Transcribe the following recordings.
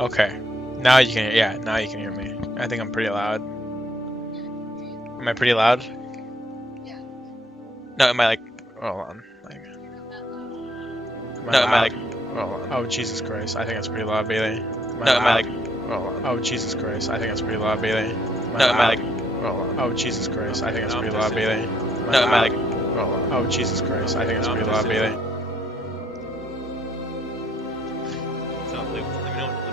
Okay. Now you can, yeah, now you can hear me. I think I'm pretty loud. Am I pretty loud? Yeah. No, am I like, hold on. Like, am I like, hold on. Oh, Jesus Christ. I think that's pretty loud, Bailey. No, am I like, hold on. Oh, Jesus Christ. I think that's pretty loud, Bailey. No, am I like, hold on. Oh, Jesus Christ. I think that's pretty loud, Bailey. No, am I like, hold on. Oh, Jesus Christ. I think that's pretty loud, Bailey. So, let me know when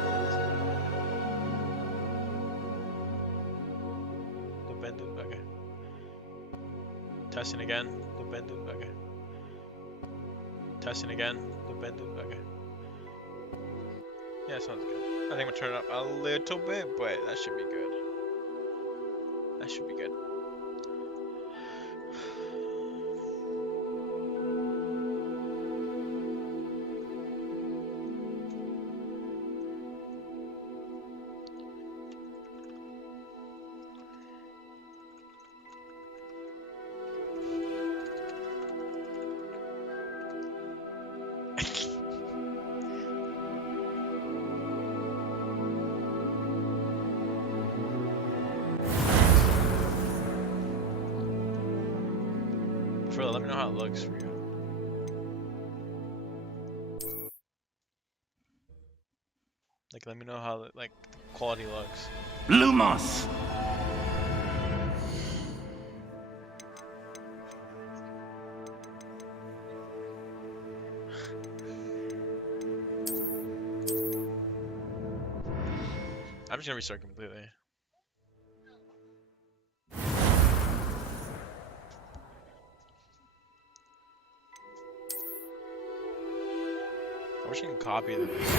the bend it, okay. Testing again, the bend it, okay. Testing again, the bend it, okay. Yeah, sounds good. I think I'm gonna turn it up a little bit, but that should be good. That should be good. Let me know how it looks for you. Like, let me know how the quality looks. Lumos! I'm just gonna restart completely. I wish I can copy this. I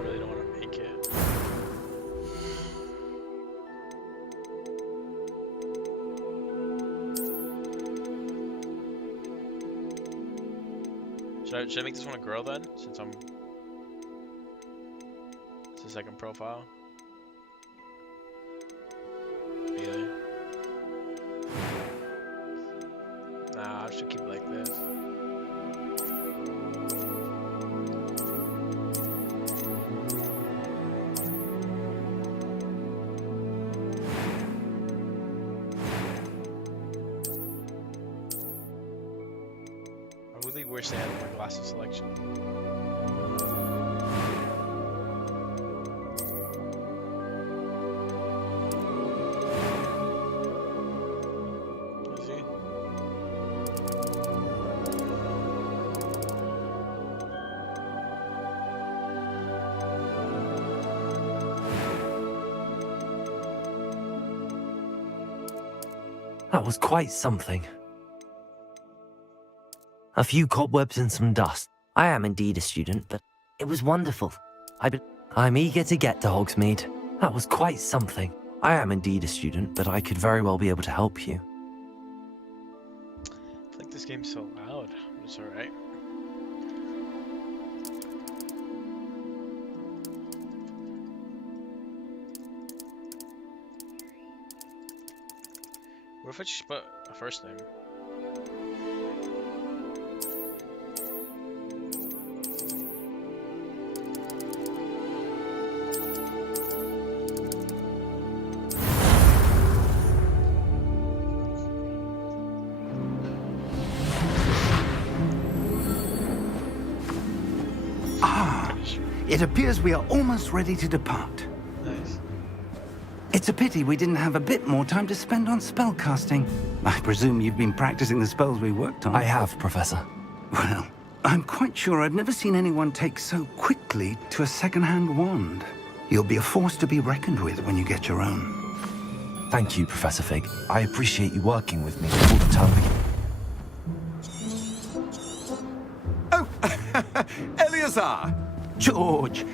really don't want to make it. Should I make this one a girl then? Since it's the second profile. Really? Nah, I should keep it like this. I really wish they had my glasses selection. That was quite something. A few cobwebs and some dust. I am indeed a student, but it was wonderful. I'm eager to get to Hogsmeade. That was quite something. I am indeed a student, but I could very well be able to help you. I feel like this game's so loud. It's alright. What if I just put a first name? It appears we are almost ready to depart. Nice. It's a pity we didn't have a bit more time to spend on spellcasting. I presume you've been practicing the spells we worked on. I have, Professor. Well, I'm quite sure I've never seen anyone take so quickly to a second-hand wand. You'll be a force to be reckoned with when you get your own. Thank you, Professor Fig. I appreciate you working with me all the time. Oh, Eleazar! George!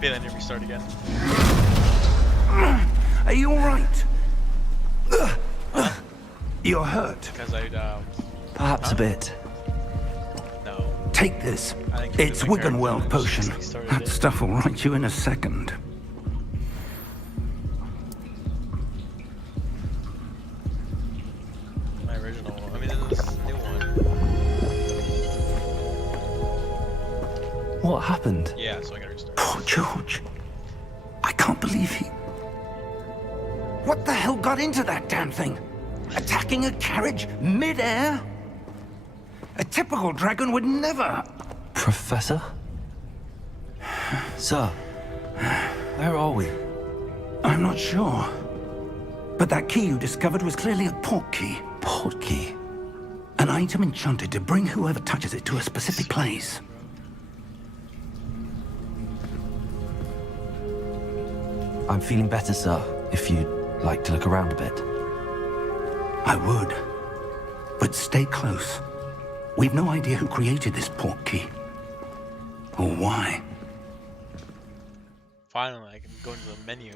Bailey, I need to restart again. Are you all right? You're hurt. Because I, Perhaps a bit. no. Take this. I think It's my character Wiggenweld potion. started That it. stuff will right you in a second. What happened? Yeah, so I gotta restart. Poor George. I can't believe he... What the hell got into that damn thing? Attacking a carriage mid-air? A typical dragon would never... Professor? Sir, where are we? I'm not sure. But that key you discovered was clearly a port key. Port key? An item enchanted to bring whoever touches it to a specific place. I'm feeling better, sir, if you'd like to look around a bit. I would. But stay close. We've no idea who created this port key. Or why. Finally, I can go into the menu.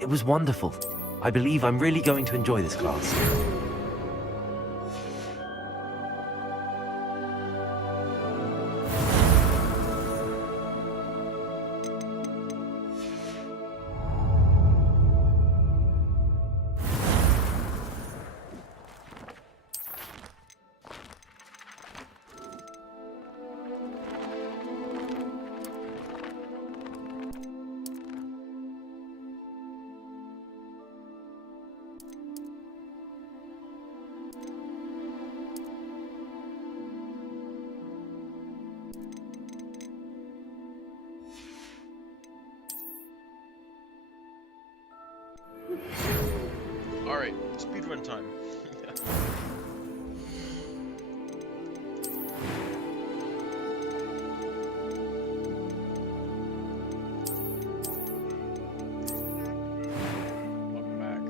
It was wonderful. I believe I'm really going to enjoy this class. Alright, speedrun time. Welcome back.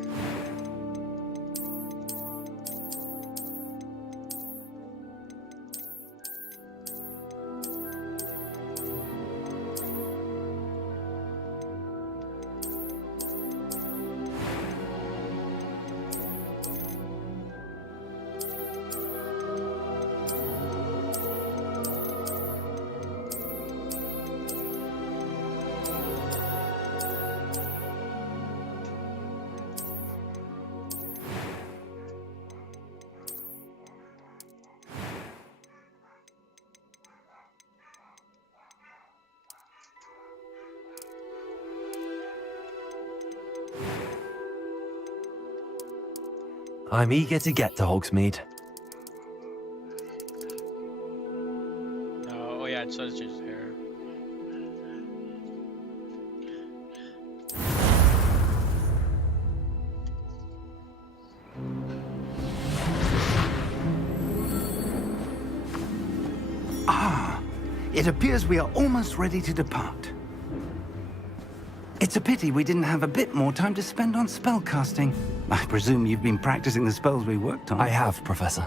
I'm eager to get to Hogsmeade. Oh yeah, it says change his hair. It appears we are almost ready to depart. It's a pity we didn't have a bit more time to spend on spellcasting. I presume you've been practicing the spells we worked on. I have, Professor.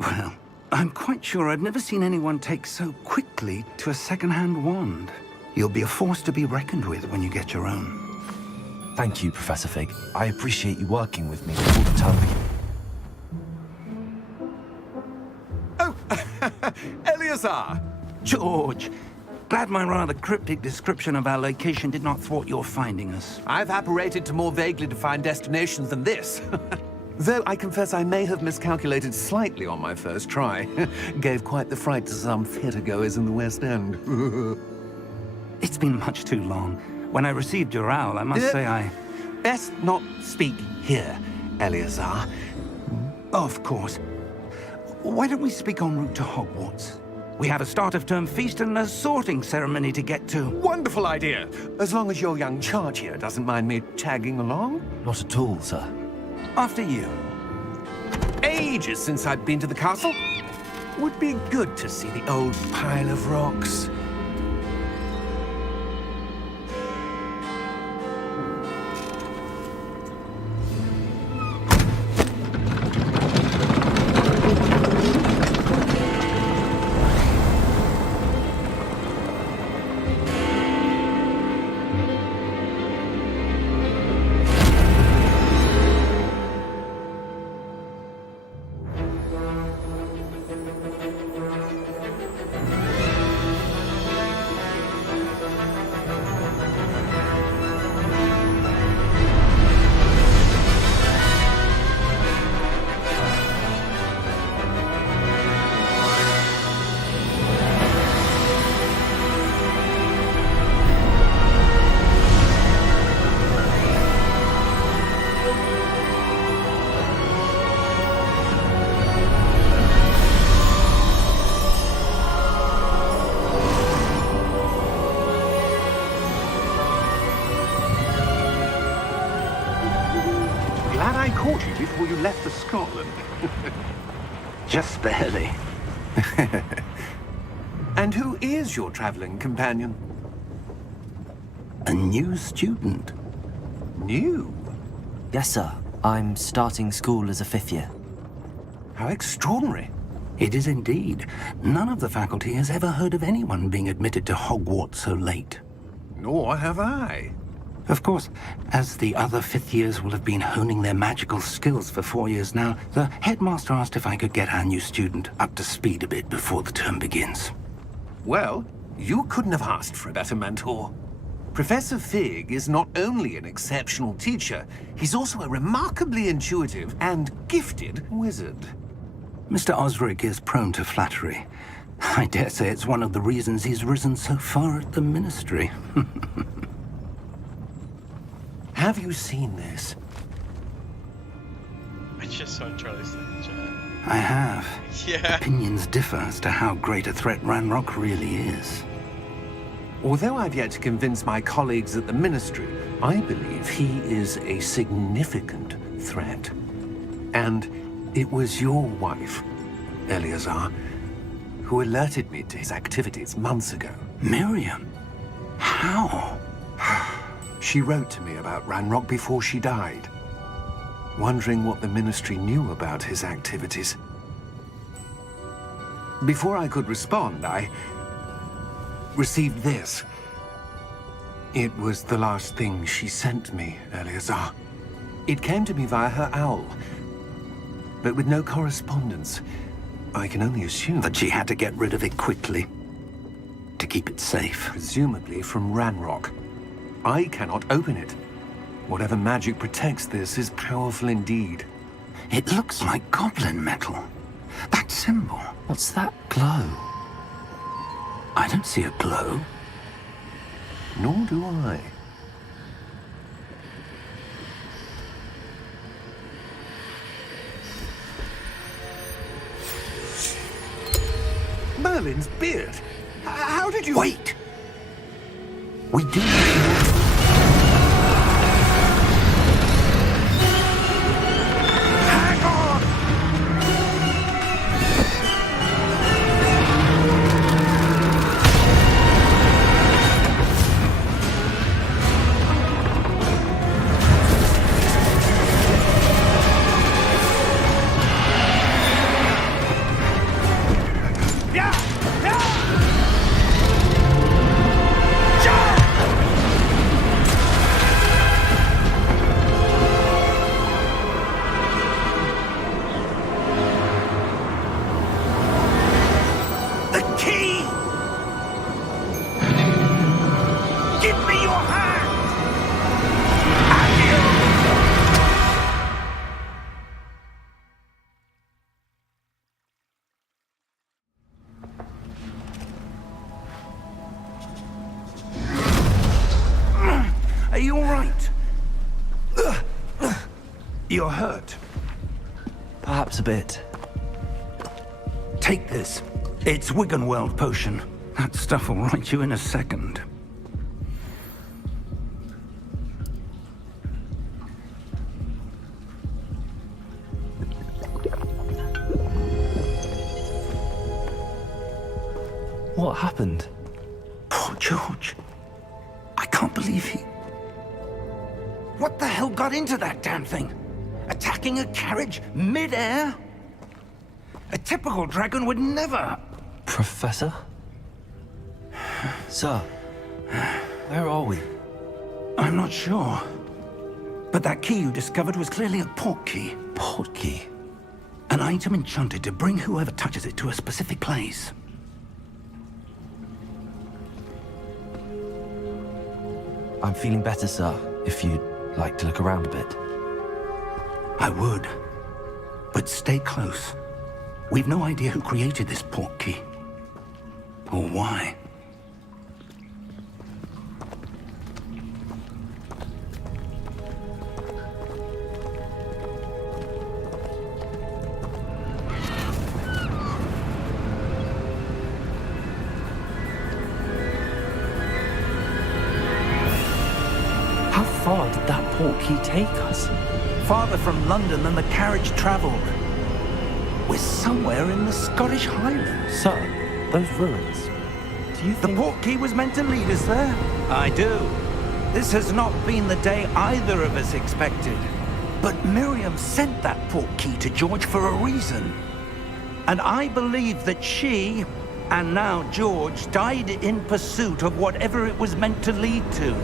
Well, I'm quite sure I've never seen anyone take so quickly to a second-hand wand. You'll be a force to be reckoned with when you get your own. Thank you, Professor Fig. I appreciate you working with me all the time. Oh, Eleazar! George, glad my rather cryptic description of our location did not thwart your finding us. I've apparated to more vaguely defined destinations than this. Though I confess I may have miscalculated slightly on my first try. Gave quite the fright to some theatre-goers in the West End. It's been much too long. When I received your owl, I must say I... Best not speak here, Eleazar. Of course. Why don't we speak en route to Hogwarts? We have a start-of-term feast and a sorting ceremony to get to. Wonderful idea. As long as your young charge here doesn't mind me tagging along. Not at all, sir. After you. Ages since I've been to the castle. Would be good to see the old pile of rocks. Glad I caught you before you left for Scotland. Just barely. And who is your traveling companion? A new student. New? Yes, sir. I'm starting school as a 5th year. How extraordinary. It is indeed. None of the faculty has ever heard of anyone being admitted to Hogwarts so late. Nor have I. Of course, as the other 5th years will have been honing their magical skills for 4 years now, the headmaster asked if I could get our new student up to speed a bit before the term begins. Well, you couldn't have asked for a better mentor. Professor Fig is not only an exceptional teacher, he's also a remarkably intuitive and gifted wizard. Mr. Osric is prone to flattery. I dare say it's one of the reasons he's risen so far at the Ministry. Have you seen this? I just saw Charlie's thing, I have. Yeah. Opinions differ as to how great a threat Ranrock really is. Although I've yet to convince my colleagues at the Ministry, I believe he is a significant threat. And it was your wife, Eleazar, who alerted me to his activities months ago. Miriam? How? She wrote to me about Ranrock before she died, wondering what the Ministry knew about his activities. Before I could respond, I received this. It was the last thing she sent me, Eleazar. It came to me via her owl, but with no correspondence. I can only assume That she had to get rid of it quickly, to keep it safe. presumably from Ranrock. I cannot open it. Whatever magic protects this is powerful indeed. It looks like goblin metal. That symbol. What's that glow? I don't see a glow. Nor do I. Merlin's beard. How did you... Wait! We do... Hang on! Yeah! Yeah! You're hurt. Perhaps a bit. Take this. It's Wiggenweld potion. That stuff will right you in a second. What happened? Poor George. I can't believe he... What the hell got into that damn thing? Attacking a carriage mid-air? A typical dragon would never... Professor? Sir, where are we? I'm not sure. But that key you discovered was clearly a port key. Port key? An item enchanted to bring whoever touches it to a specific place. I'm feeling better, sir, if you'd like to look around a bit. I would. But stay close. We've no idea who created this port key. Or why. How far did that port key take us? Farther from London than the carriage traveled. We're somewhere in the Scottish Highlands. Sir, those ruins. Do you The think... port key was meant to lead us there? I do. This has not been the day either of us expected. But Miriam sent that port key to George for a reason. And I believe that she, and now George, died in pursuit of whatever it was meant to lead to.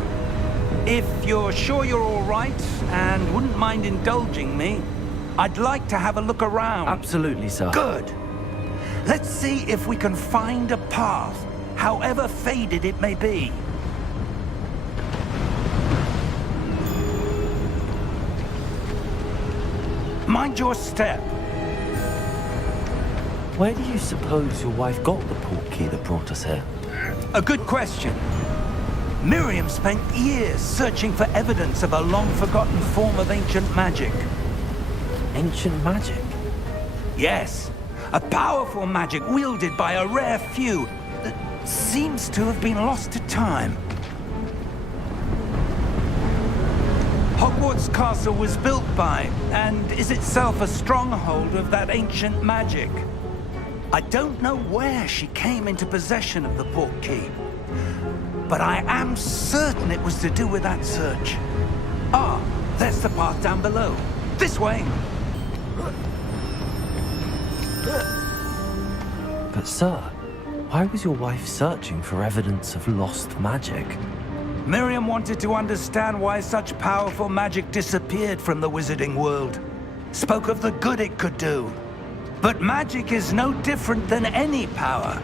If you're sure you're all right, and wouldn't mind indulging me, I'd like to have a look around. Absolutely, sir. Good. Let's see if we can find a path, however faded it may be. Mind your step. Where do you suppose your wife got the port key that brought us here? A good question. Miriam spent years searching for evidence of a long-forgotten form of ancient magic. Ancient magic? Yes, a powerful magic wielded by a rare few that seems to have been lost to time. Hogwarts Castle was built by, and is itself a stronghold of that ancient magic. I don't know where she came into possession of the port key, but I am certain it was to do with that search. Ah, there's the path down below. This way. But sir, why was your wife searching for evidence of lost magic? Miriam wanted to understand why such powerful magic disappeared from the wizarding world. Spoke of the good it could do. But magic is no different than any power.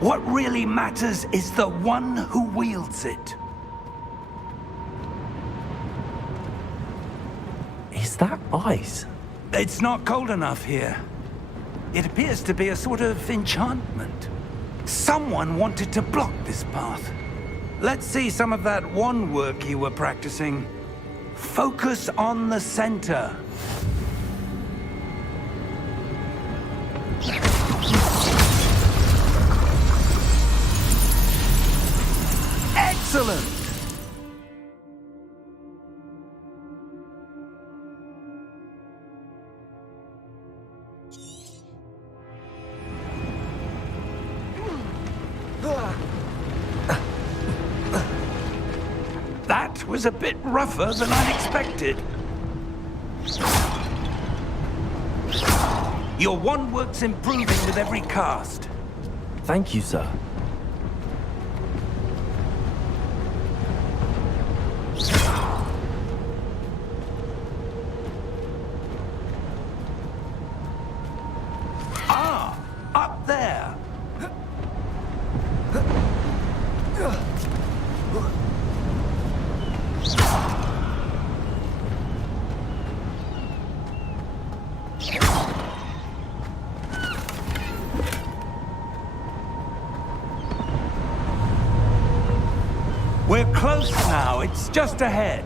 What really matters is the one who wields it. Is that ice? It's not cold enough here. It appears to be a sort of enchantment. Someone wanted to block this path. Let's see some of that wand work you were practicing. Focus on the center. Excellent! That was a bit rougher than I'd expected. Your wand work's improving with every cast. Thank you, sir. Ah, up there. We're close now. It's just ahead.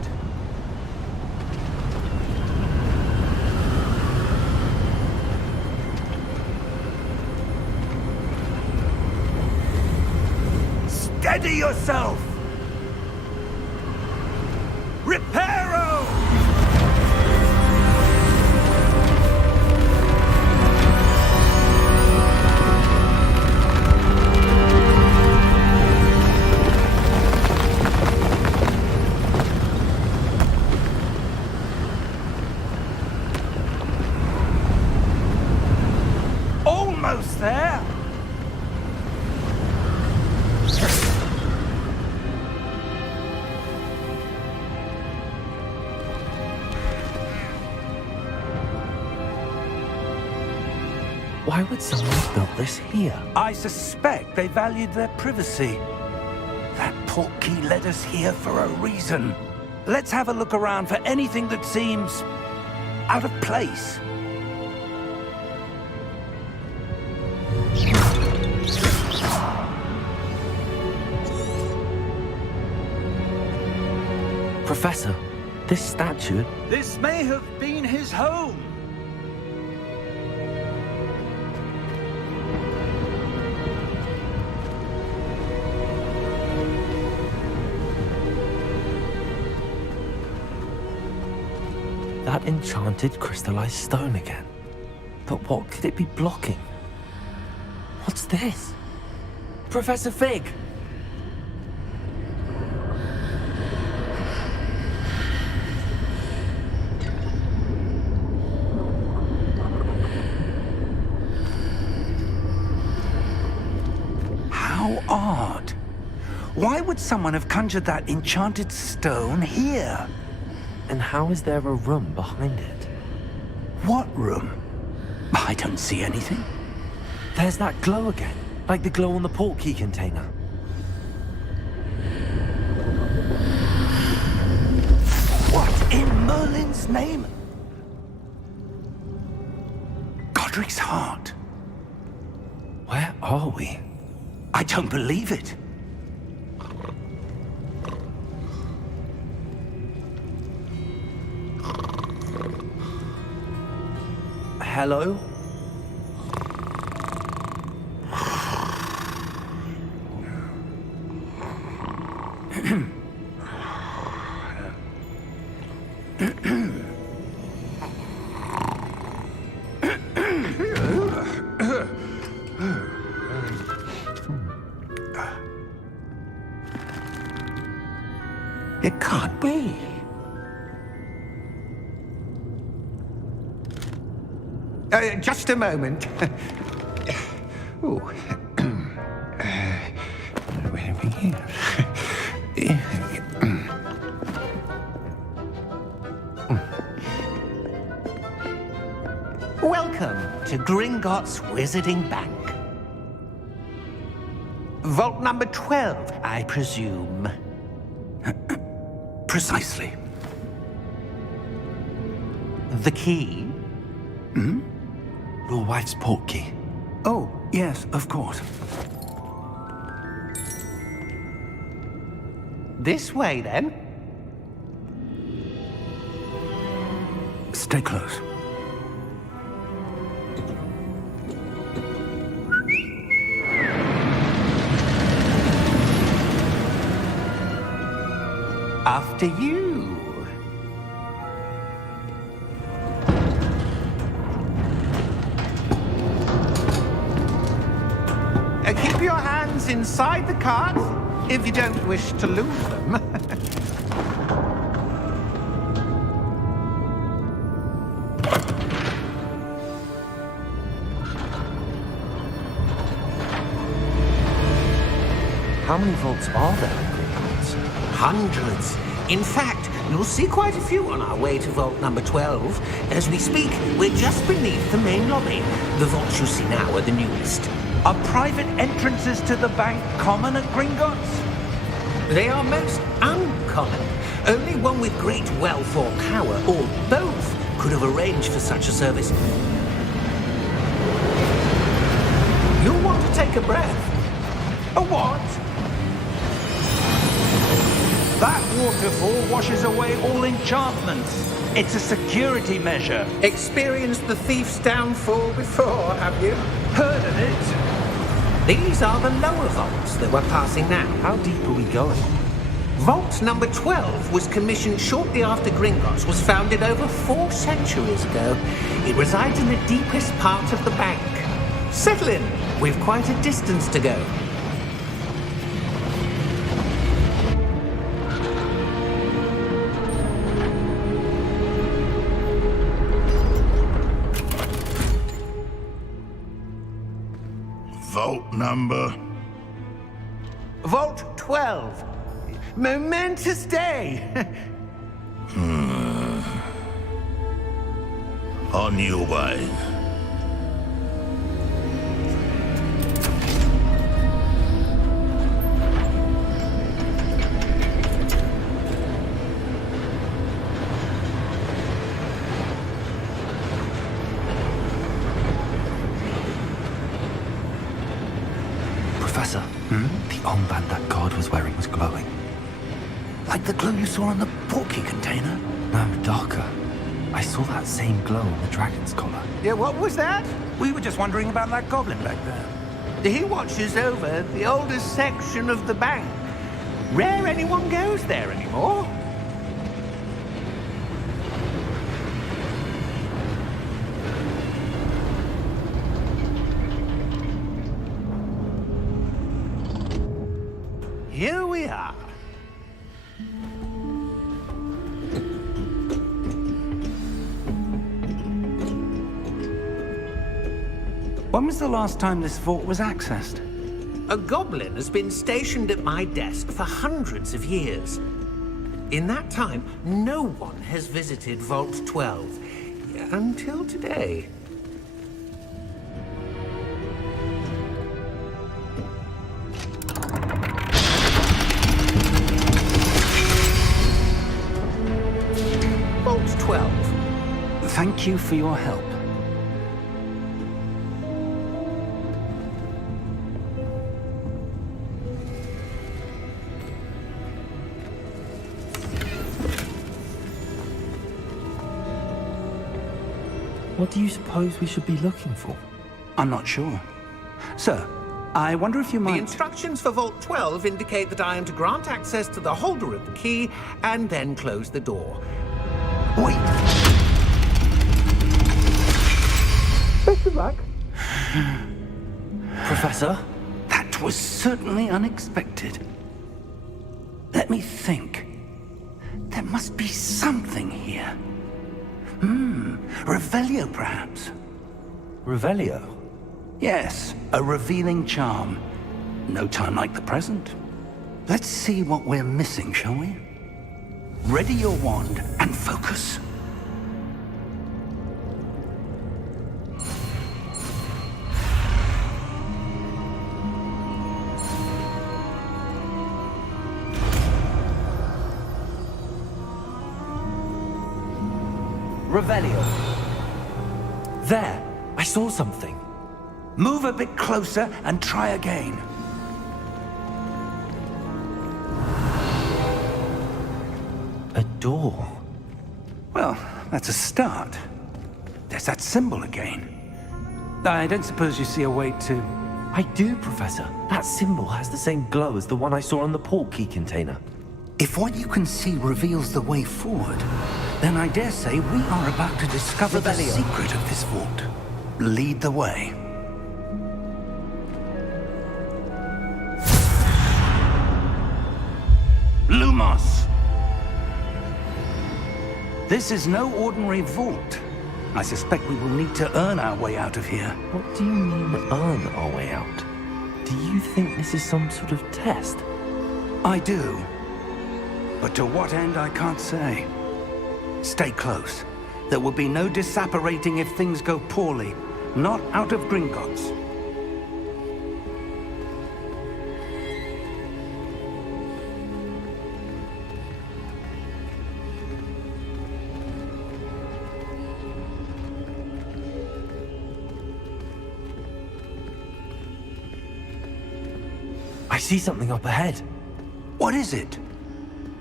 Steady yourself! Reparo! Almost there! Why would someone have built this here? I suspect they valued their privacy. That portkey led us here for a reason. Let's have a look around for anything that seems out of place. Professor, this statue... This may have been his home. That enchanted crystallized stone again. But what could it be blocking? What's this? Professor Fig! How odd. Why would someone have conjured that enchanted stone here? And how is there a room behind it? What room? I don't see anything. There's that glow again, like the glow on the portkey container. What in Merlin's name? Godric's heart. Where are we? I don't believe it. Hello? It can't be. Just a moment. Oh. Where are we here? Welcome to Gringotts Wizarding Bank. Vault number 12, I presume. Precisely. The key? Your wife's portkey. Oh, yes, of course. This way, then. Stay close. After you. Keep your hands inside the cart if you don't wish to lose them. How many vaults are there in Gringotts? Hundreds. In fact, you'll see quite a few on our way to vault number 12. As we speak, we're just beneath the main lobby. The vaults you see now are the newest. Are private entrances to the bank common at Gringotts? They are most uncommon. Only one with great wealth or power, or both, could have arranged for such a service. You'll want to take a breath. A what? That waterfall washes away all enchantments. It's a security measure. Experienced the thief's downfall before, have you? Heard of it? These are the lower vaults that we're passing now. How deep are we going? Vault number 12 was commissioned shortly after Gringotts was founded over 4 centuries ago. It resides in the deepest part of the bank. Settle in. We've quite a distance to go. Vault number? Vault 12. Momentous day. On your way. Professor, the armband that guard was wearing was glowing. Like the glow you saw on the porky container? No, darker. I saw that same glow on the dragon's collar. Yeah, what was that? We were just wondering about that goblin back there. He watches over the oldest section of the bank. Rare anyone goes there anymore. Here we are. When was the last time this vault was accessed? A goblin has been stationed at my desk for hundreds of years. In that time, no one has visited Vault 12 until today. Vault 12. Thank you for your help. What do you suppose we should be looking for? I'm not sure. Sir, I wonder if you might... The instructions for Vault 12 indicate that I am to grant access to the holder of the key and then close the door. Wait! Best of luck. Professor? That was certainly unexpected. Let me think. There must be something here. Revelio, perhaps? Revelio? Yes, a revealing charm. No time like the present. Let's see what we're missing, shall we? Ready your wand and focus. Revelio. There! I saw something. Move a bit closer and try again. A door. Well, that's a start. There's that symbol again. I don't suppose you see a way to... I do, Professor. That symbol has the same glow as the one I saw on the port key container. If what you can see reveals the way forward, then I dare say we are about to discover the secret of this vault. Lead the way. Lumos! This is no ordinary vault. I suspect we will need to earn our way out of here. What do you mean, earn our way out? Do you think this is some sort of test? I do. But to what end, I can't say. Stay close. There will be no disapparating if things go poorly. Not out of Gringotts. I see something up ahead. What is it?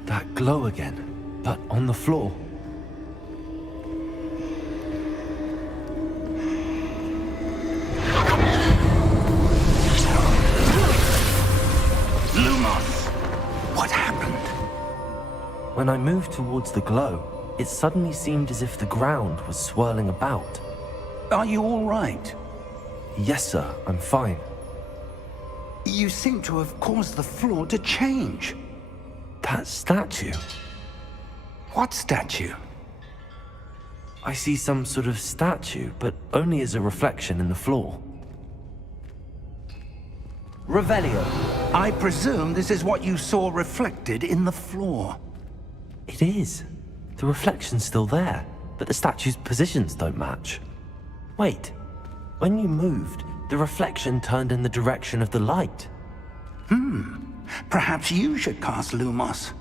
That glow again, but on the floor. When I moved towards the glow, it suddenly seemed as if the ground was swirling about. Are you all right? Yes, sir, I'm fine. You seem to have caused the floor to change. That statue? What statue? I see some sort of statue, but only as a reflection in the floor. Revelio. I presume this is what you saw reflected in the floor. It is. The reflection's still there, but the statue's positions don't match. Wait. When you moved, the reflection turned in the direction of the light. Perhaps you should cast Lumos.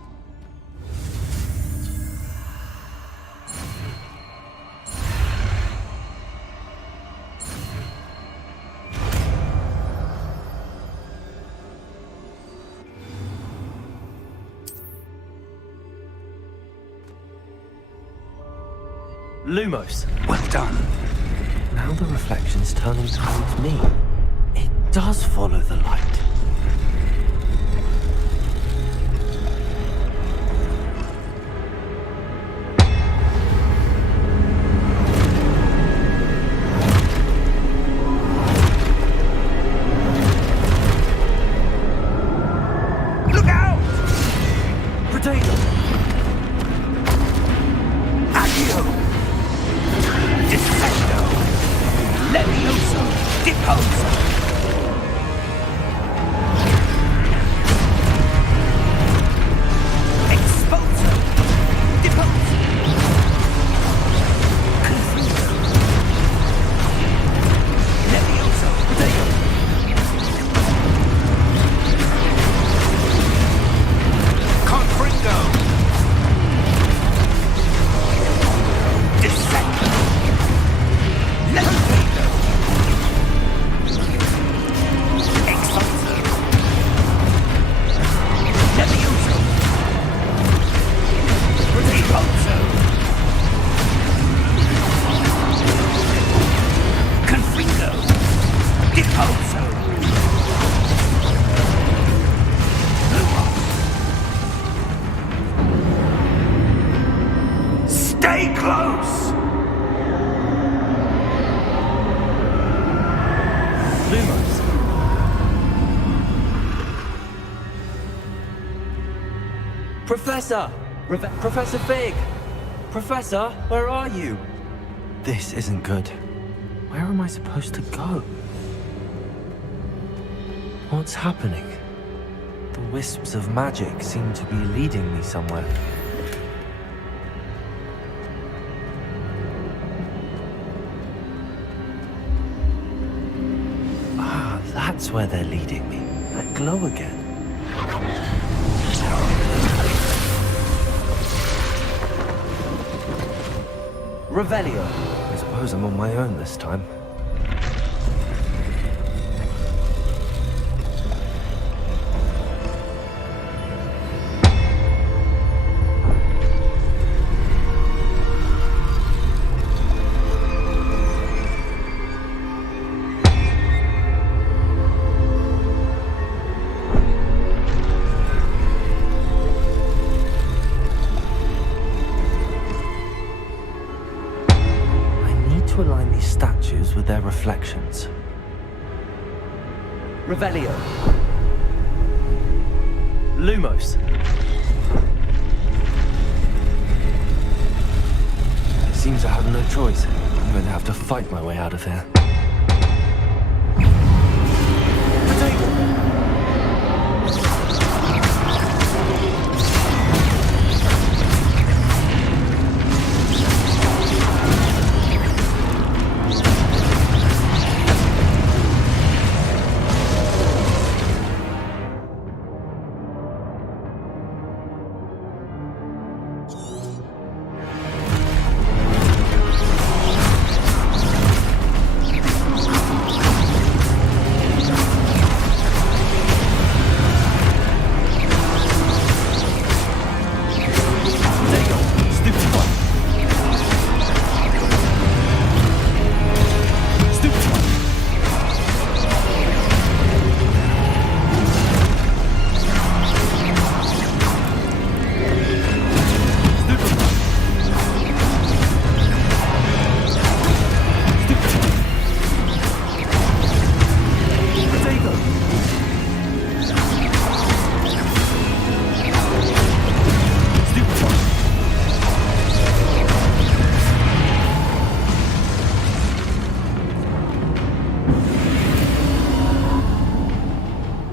Lumos. Well done. Now the reflection's turning towards me. It does follow the light. Look out! Potato! Accio! Dissecto! Levioso! Deposo! Exposo! Deposo! Confuso! Levioso! Potato! Confringo! Dissecto! Levioso! Exposo! Levioso! Deposo! Confringo! Deposo! Stay close! Lumos. Professor! Professor Fig! Professor, where are you? This isn't good. Where am I supposed to go? What's happening? The wisps of magic seem to be leading me somewhere. Ah, that's where they're leading me. That glow again. Revelio. I suppose I'm on my own this time. To align these statues with their reflections. Revelio. Lumos. It seems I have no choice. I'm going to have to fight my way out of here.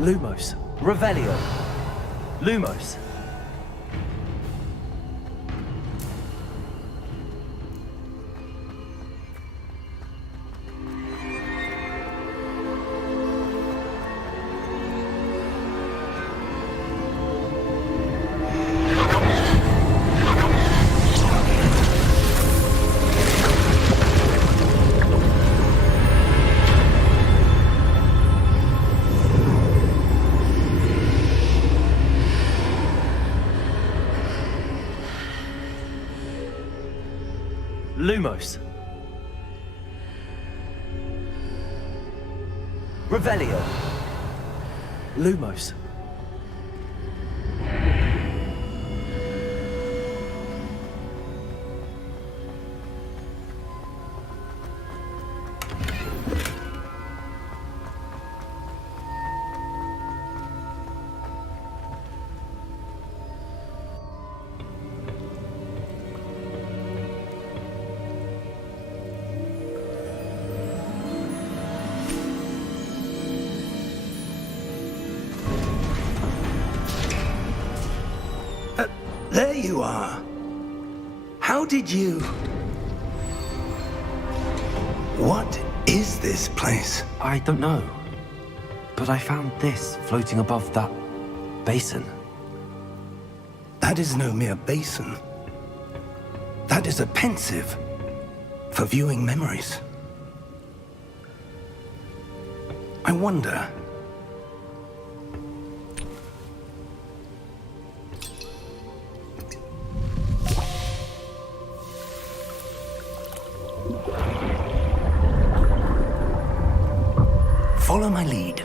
Lumos. Revelio. Lumos. Lumos. Revelio. Lumos. There you are. How did you... What is this place? I don't know. But I found this floating above that basin. That is no mere basin. That is a pensive for viewing memories. I wonder... Follow my lead.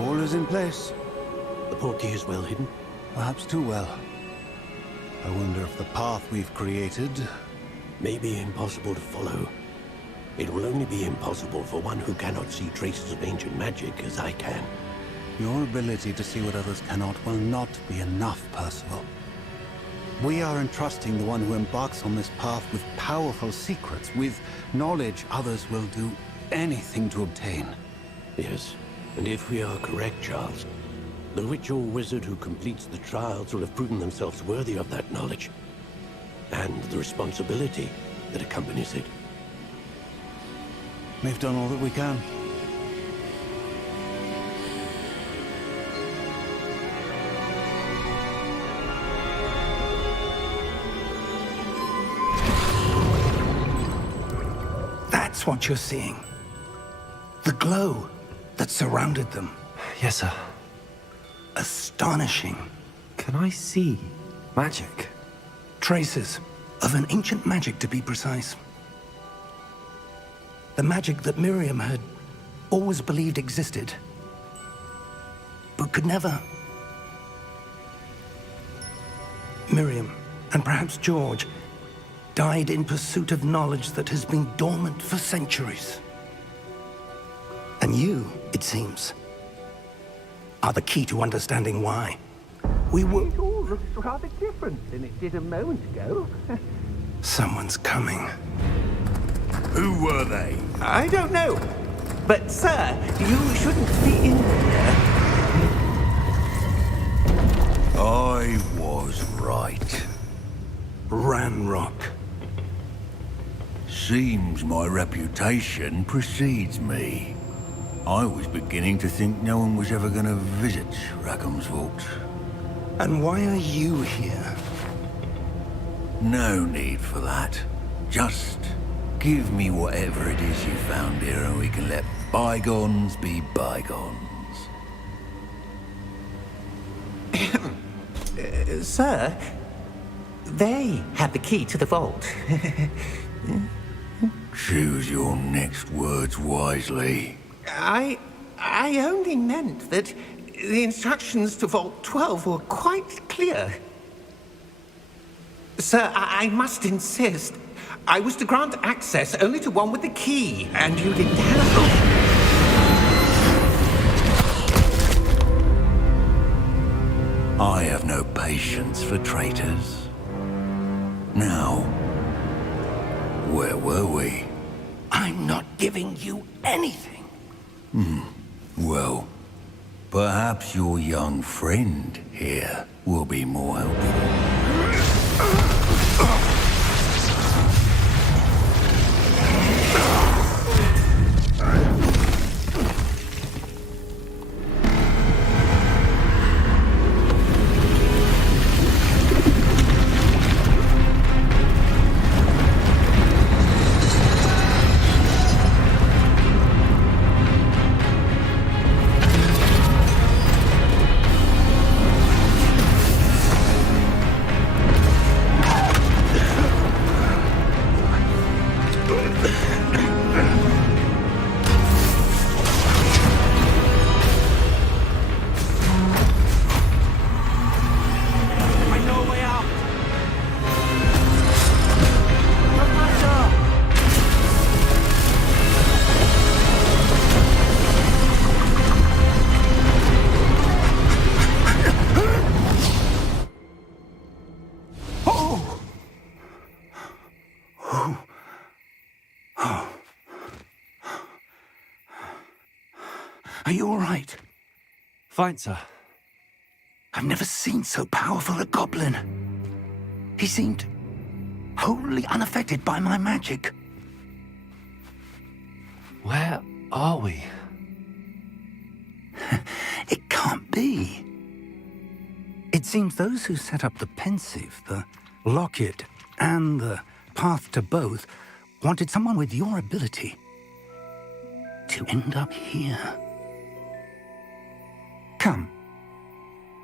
All is in place. The portkey is well hidden. Perhaps too well. I wonder if the path we've created... May be impossible to follow. It will only be impossible for one who cannot see traces of ancient magic as I can. Your ability to see what others cannot will not be enough, Percival. We are entrusting the one who embarks on this path with powerful secrets, with knowledge others will do anything to obtain. Yes, and if we are correct, Charles, the witch or wizard who completes the trials will have proven themselves worthy of that knowledge, and the responsibility that accompanies it. We've done all that we can. That's what you're seeing. The glow that surrounded them. Yes, sir. Astonishing. Can I see magic? Traces of an ancient magic, to be precise. The magic that Miriam had always believed existed, but could never. Miriam, and perhaps George, died in pursuit of knowledge that has been dormant for centuries. And you, it seems, are the key to understanding why. We were... It all looks rather different than it did a moment ago. Someone's coming. Who were they? I don't know. But, sir, you shouldn't be in here. I was right. Ranrock. Seems my reputation precedes me. I was beginning to think no one was ever going to visit Rackham's vault. And why are you here? No need for that. Just give me whatever it is you found here and we can let bygones be bygones. Sir, they have the key to the vault. Choose your next words wisely. I only meant that the instructions to Vault 12 were quite clear. Sir, I must insist. I was to grant access only to one with the key, and you didn't have... I have no patience for traitors. Now, where were we? I'm not giving you anything. Well, perhaps your young friend here will be more helpful. Are you all right? Fine, sir. I've never seen so powerful a goblin. He seemed wholly unaffected by my magic. Where are we? It can't be. It seems those who set up the pensive, the locket, and the path to both wanted someone with your ability to end up here. Come.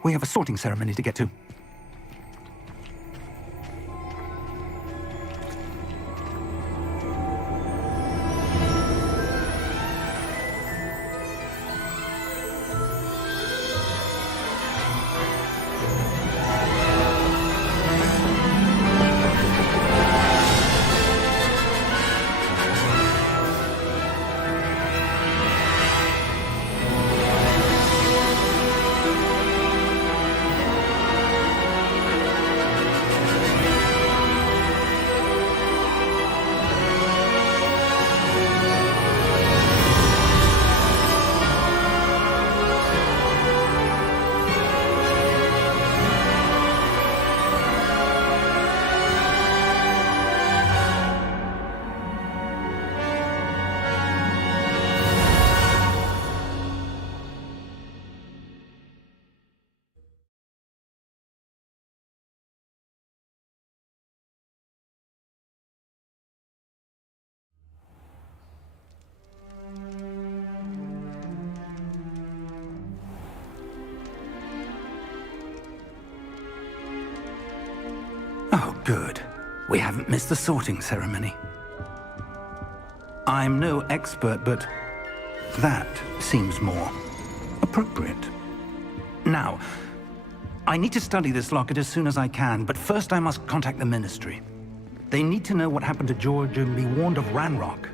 We have a sorting ceremony to get to. Oh, good. We haven't missed the sorting ceremony. I'm no expert, but that seems more appropriate. Now, I need to study this locket as soon as I can, but first I must contact the Ministry. They need to know what happened to George and be warned of Ranrock.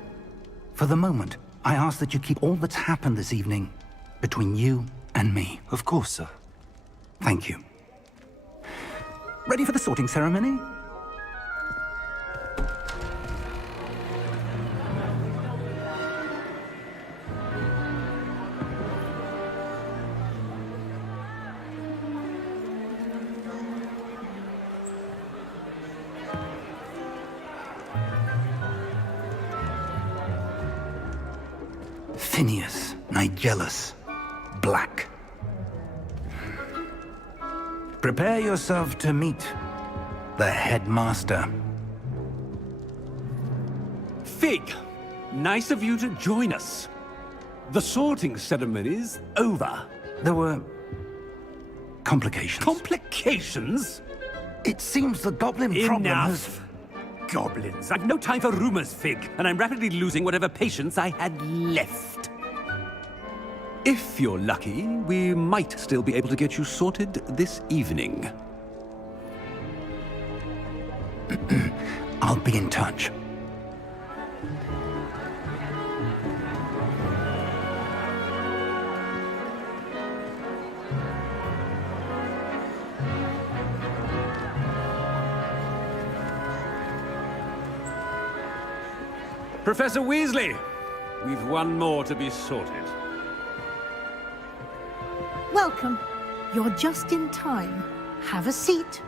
For the moment, I ask that you keep all that's happened this evening between you and me. Of course, sir. Thank you. Ready for the sorting ceremony? Phineas, Nigellus, Black. Prepare yourself to meet the headmaster. Fig, nice of you to join us. The sorting ceremony's over. There were complications. Complications? It seems the goblin problem has... Enough. Goblins. I've no time for rumors, Fig, and I'm rapidly losing whatever patience I had left. If you're lucky, we might still be able to get you sorted this evening. I'll be in touch. Professor Weasley, we've one more to be sorted. Welcome. You're just in time. Have a seat.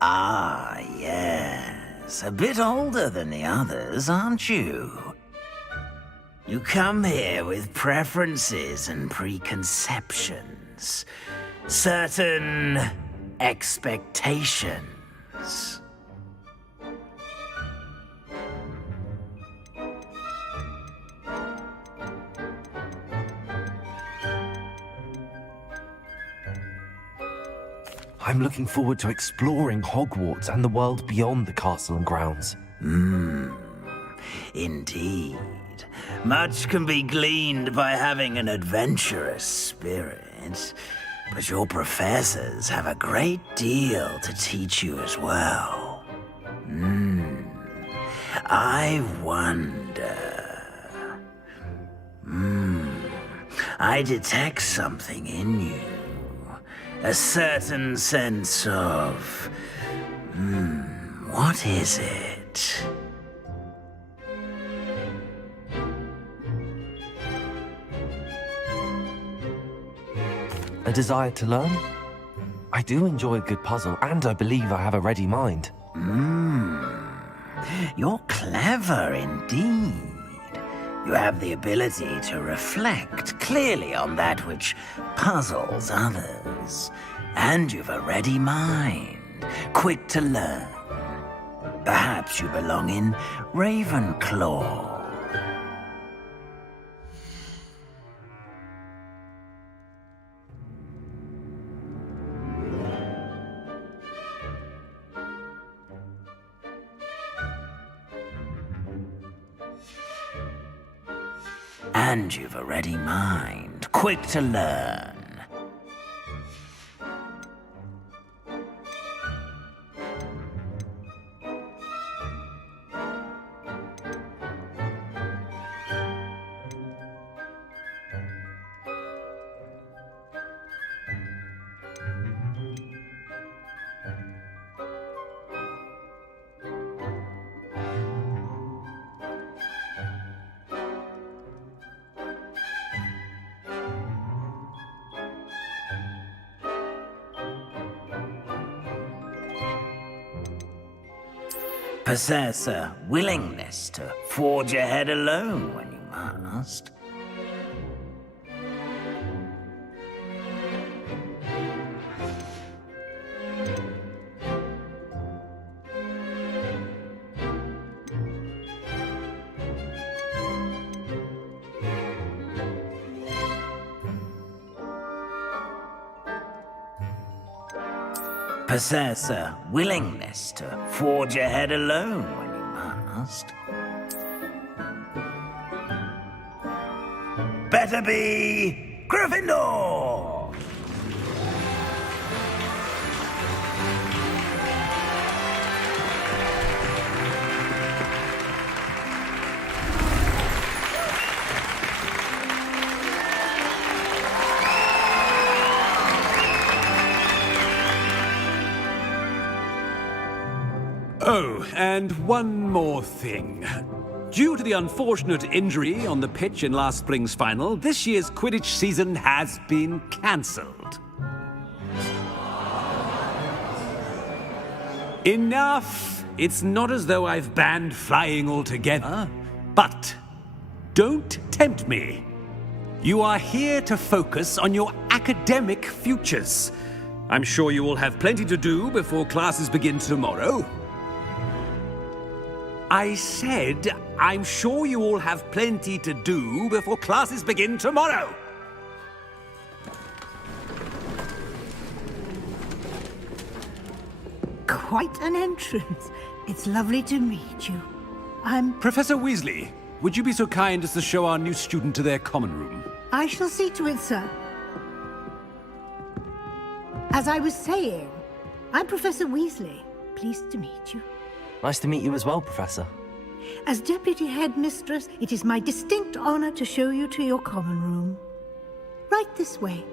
Ah, yes. A bit older than the others, aren't you? You come here with preferences and preconceptions. Certain expectations. I'm looking forward to exploring Hogwarts and the world beyond the castle and grounds. Indeed. Much can be gleaned by having an adventurous spirit, but your professors have a great deal to teach you as well. I wonder... I detect something in you. A certain sense of... what is it? A desire to learn? I do enjoy a good puzzle, and I believe I have a ready mind. You're clever indeed. You have the ability to reflect clearly on that which puzzles others. And you've a ready mind, quick to learn. Perhaps you belong in Ravenclaw. And you've a ready mind, quick to learn. Possess a willingness to forge ahead alone when you must. Possess a willingness to forge ahead alone when you must. Better be Gryffindor! Oh, and one more thing. Due to the unfortunate injury on the pitch in last spring's final, this year's Quidditch season has been cancelled. Enough! It's not as though I've banned flying altogether, but don't tempt me. You are here to focus on your academic futures. I'm sure you will have plenty to do before classes begin tomorrow. I said, I'm sure you all have plenty to do before classes begin tomorrow. Quite an entrance. It's lovely to meet you. I'm... Professor Weasley, would you be so kind as to show our new student to their common room? I shall see to it, sir. As I was saying, I'm Professor Weasley. Pleased to meet you. Nice to meet you as well, Professor. As Deputy Headmistress, it is my distinct honor to show you to your common room. Right this way.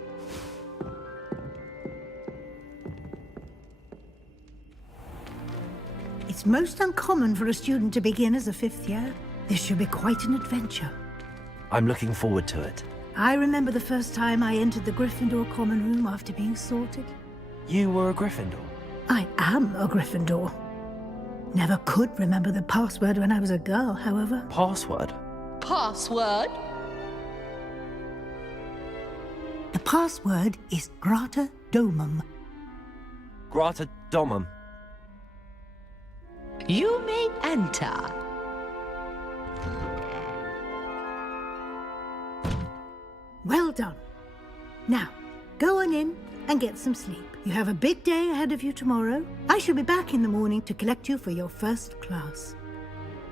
It's most uncommon for a student to begin as a 5th year. This should be quite an adventure. I'm looking forward to it. I remember the first time I entered the Gryffindor common room after being sorted. You were a Gryffindor? I am a Gryffindor. Never could remember the password when I was a girl, however. Password? Password? The password is Grata Domum. Grata Domum. You may enter. Well done. Now, go on in and get some sleep. You have a big day ahead of you tomorrow. I shall be back in the morning to collect you for your first class.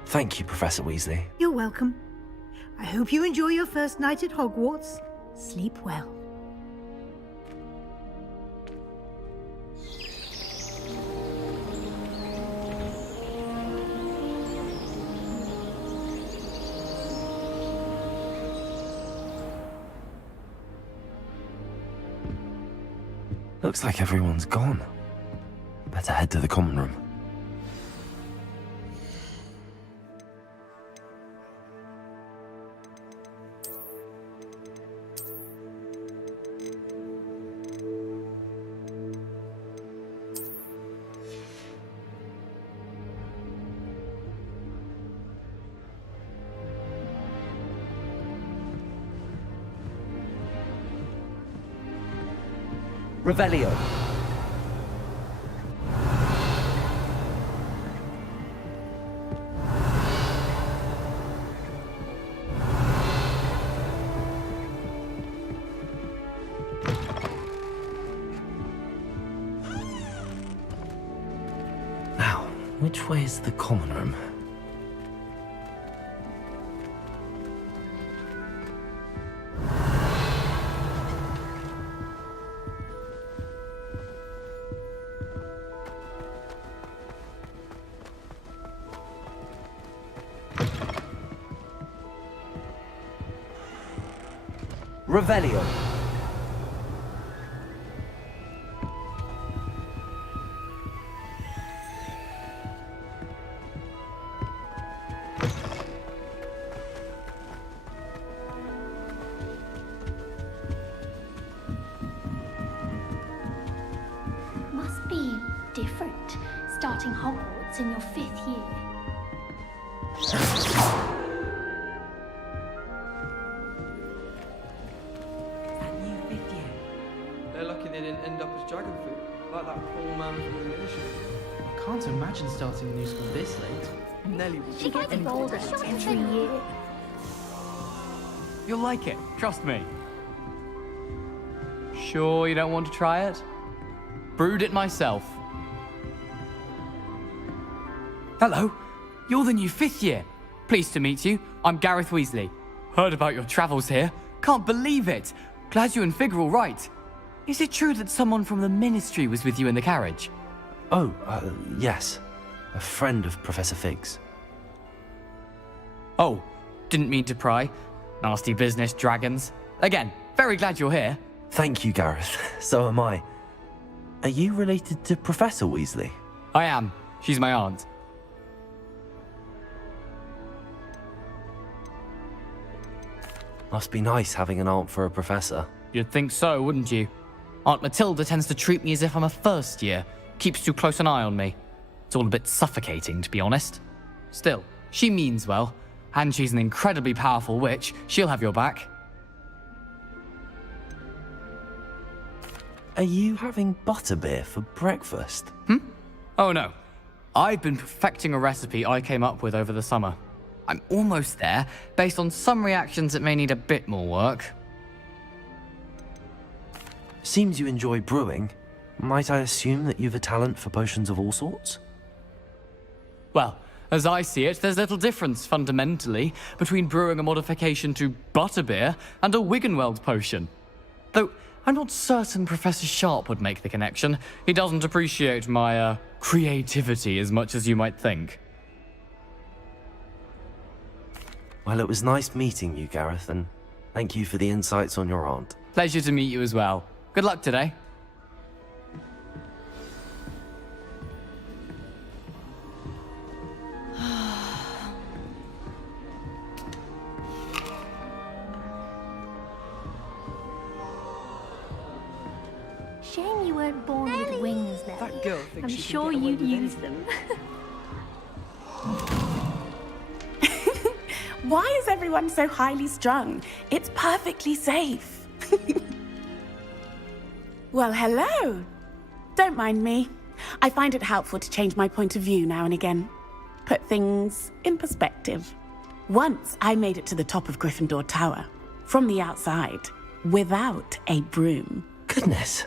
Thank you, Professor Weasley. You're welcome. I hope you enjoy your first night at Hogwarts. Sleep well. Looks like everyone's gone. Better head to the common room. Revelio. Now, which way is the common room? Revelio. Must be different, starting Hogwarts in your 5th year. They're lucky they didn't end up as dragon food, like that poor man from the ministry. I can't imagine starting a new school this late. Nelly will She gets bolder every year. You'll like it, trust me. Sure you don't want to try it? Brewed it myself. Hello, you're the new 5th year. Pleased to meet you. I'm Gareth Weasley. Heard about your travels here. Can't believe it. Glad you and Fig are all right. Is it true that someone from the Ministry was with you in the carriage? Oh, yes. A friend of Professor Fig's. Oh, didn't mean to pry. Nasty business, dragons. Again, very glad you're here. Thank you, Gareth. So am I. Are you related to Professor Weasley? I am. She's my aunt. Must be nice having an aunt for a professor. You'd think so, wouldn't you? Aunt Matilda tends to treat me as if I'm a first year. Keeps too close an eye on me. It's all a bit suffocating, to be honest. Still, she means well. And she's an incredibly powerful witch. She'll have your back. Are you having butterbeer for breakfast? Oh no. I've been perfecting a recipe I came up with over the summer. I'm almost there, based on some reactions that may need a bit more work. Seems you enjoy brewing. Might I assume that you've a talent for potions of all sorts? Well, as I see it, there's little difference, fundamentally, between brewing a modification to butterbeer and a Wiggenweld potion. Though, I'm not certain Professor Sharp would make the connection. He doesn't appreciate my, creativity as much as you might think. Well, it was nice meeting you, Gareth, and thank you for the insights on your aunt. Pleasure to meet you as well. Good luck today. Shame you weren't born with wings then. That girl thinks I'm she can sure get away you'd with use anything. them. Why is everyone so highly strung? It's perfectly safe. Well, hello. Don't mind me. I find it helpful to change my point of view now and again. Put things in perspective. Once I made it to the top of Gryffindor Tower, from the outside, without a broom. Goodness.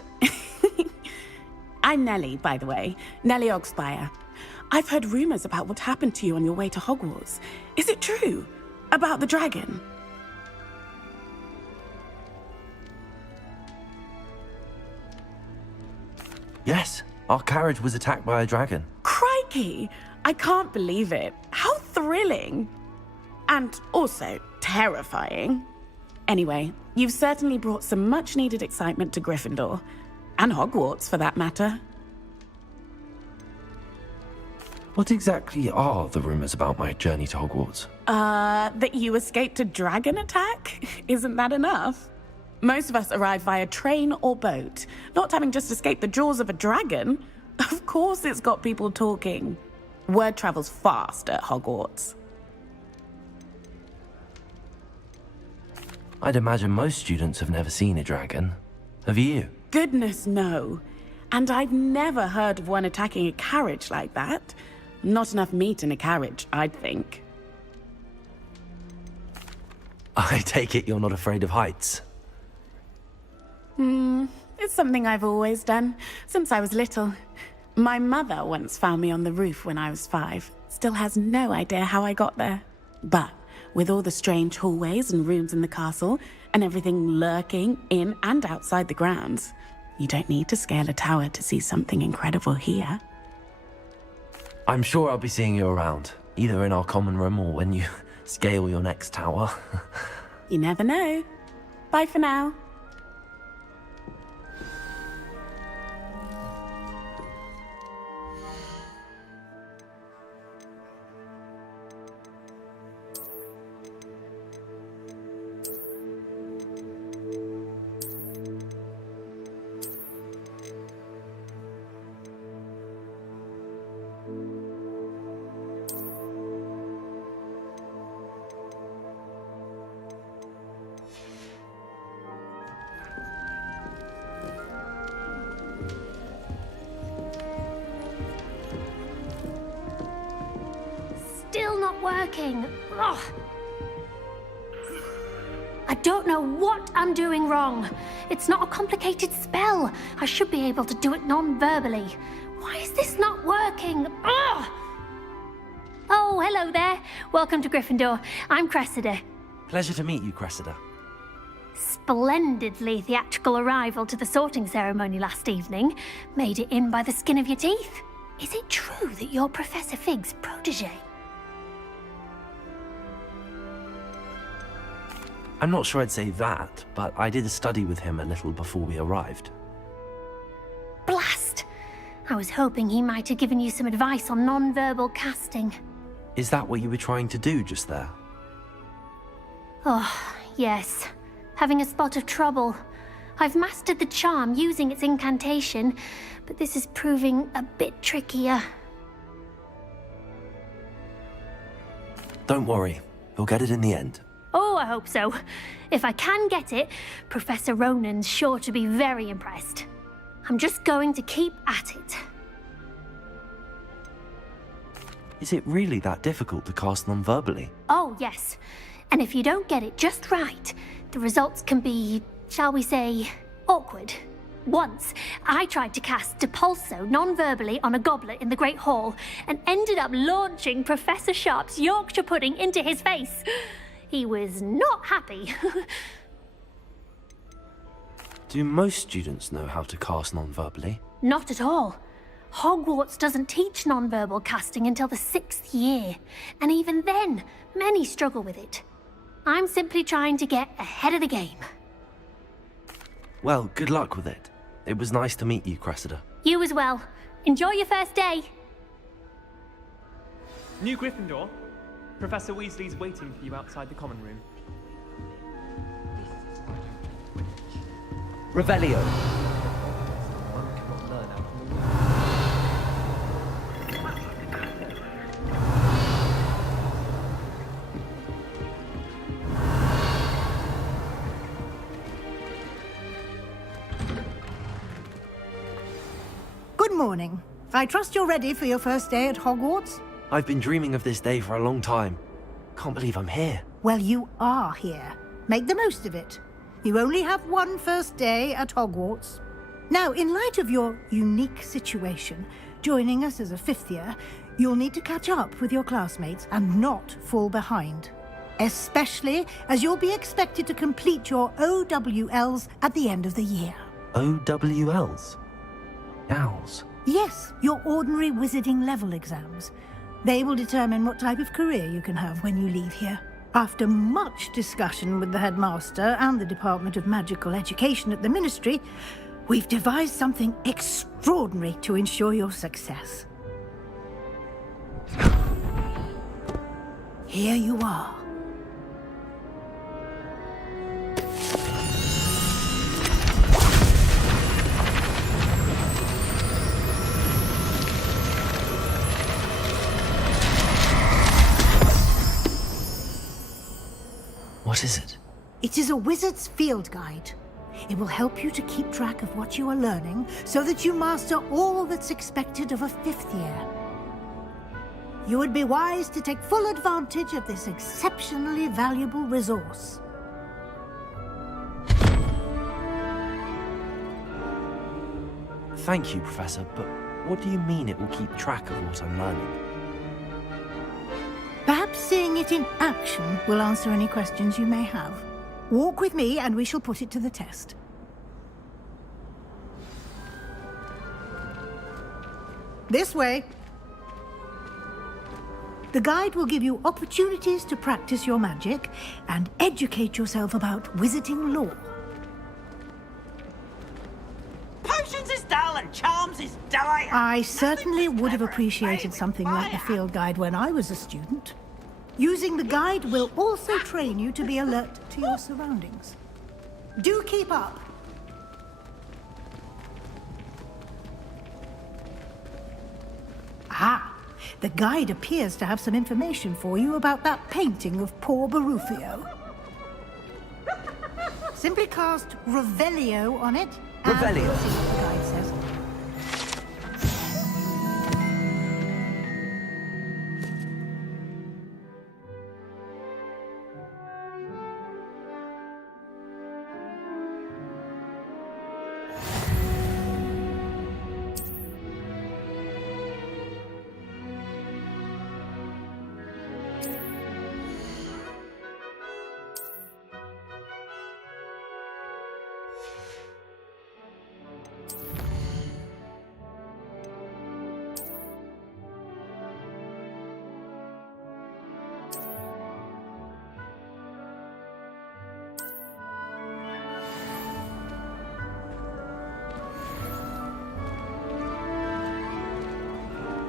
I'm Nellie, by the way. Nellie Ogspire. I've heard rumors about what happened to you on your way to Hogwarts. Is it true? About the dragon? Yes, our carriage was attacked by a dragon. Crikey! I can't believe it. How thrilling! And also terrifying. Anyway, you've certainly brought some much-needed excitement to Gryffindor. And Hogwarts, for that matter. What exactly are the rumors about my journey to Hogwarts? That you escaped a dragon attack? Isn't that enough? Most of us arrive via train or boat. Not having just escaped the jaws of a dragon. Of course it's got people talking. Word travels fast at Hogwarts. I'd imagine most students have never seen a dragon. Have you? Goodness, no. And I've never heard of one attacking a carriage like that. Not enough meat in a carriage, I'd think. I take it you're not afraid of heights. It's something I've always done, since I was little. My mother once found me on the roof when I was 5. Still has no idea how I got there. But with all the strange hallways and rooms in the castle, and everything lurking in and outside the grounds, you don't need to scale a tower to see something incredible here. I'm sure I'll be seeing you around, either in our common room or when you scale your next tower. You never know. Bye for now. Still not working. Ugh. I don't know what I'm doing wrong. It's not a complicated spell. I should be able to do it non-verbally. Why is this not working? Ugh. Oh, hello there. Welcome to Gryffindor. I'm Cressida. Pleasure to meet you, Cressida. Splendidly theatrical arrival to the sorting ceremony last evening. Made it in by the skin of your teeth. Is it true that you're Professor Fig's protege? I'm not sure I'd say that, but I did a study with him a little before we arrived. Blast! I was hoping he might have given you some advice on non-verbal casting. Is that what you were trying to do just there? Oh, yes. Having a spot of trouble. I've mastered the charm using its incantation, but this is proving a bit trickier. Don't worry, you'll get it in the end. Oh, I hope so. If I can get it, Professor Ronan's sure to be very impressed. I'm just going to keep at it. Is it really that difficult to cast non-verbally? Oh, yes. And if you don't get it just right, the results can be, shall we say, awkward. Once, I tried to cast Depulso non-verbally on a goblet in the Great Hall and ended up launching Professor Sharp's Yorkshire pudding into his face. He was not happy. Do most students know how to cast non-verbally? Not at all. Hogwarts doesn't teach non-verbal casting until the 6th year, and even then, many struggle with it. I'm simply trying to get ahead of the game. Well, good luck with it. It was nice to meet you, Cressida. You as well. Enjoy your first day. New Gryffindor. Professor Weasley's waiting for you outside the common room. Revelio. Good morning. I trust you're ready for your first day at Hogwarts? I've been dreaming of this day for a long time. Can't believe I'm here. Well, you are here. Make the most of it. You only have one first day at Hogwarts. Now, in light of your unique situation, joining us as a 5th year, you'll need to catch up with your classmates and not fall behind. Especially as you'll be expected to complete your OWLs at the end of the year. OWLs? Owls? Yes, your ordinary wizarding level exams. They will determine what type of career you can have when you leave here. After much discussion with the headmaster and the Department of Magical Education at the Ministry, we've devised something extraordinary to ensure your success. Here you are. What is it? It is a wizard's field guide. It will help you to keep track of what you are learning so that you master all that's expected of a 5th year. You would be wise to take full advantage of this exceptionally valuable resource. Thank you, Professor, but what do you mean it will keep track of what I'm learning? Perhaps seeing it in action will answer any questions you may have. Walk with me and we shall put it to the test. This way. The guide will give you opportunities to practice your magic and educate yourself about wizarding lore. Potions is dull and charms is dull. I certainly would have appreciated something like the field guide when I was a student. Using the guide will also train you to be alert to your surroundings. Do keep up. Ah, the guide appears to have some information for you about that painting of poor Barufio. Simply cast Revelio on it. Revelio. We'll see what the guide says.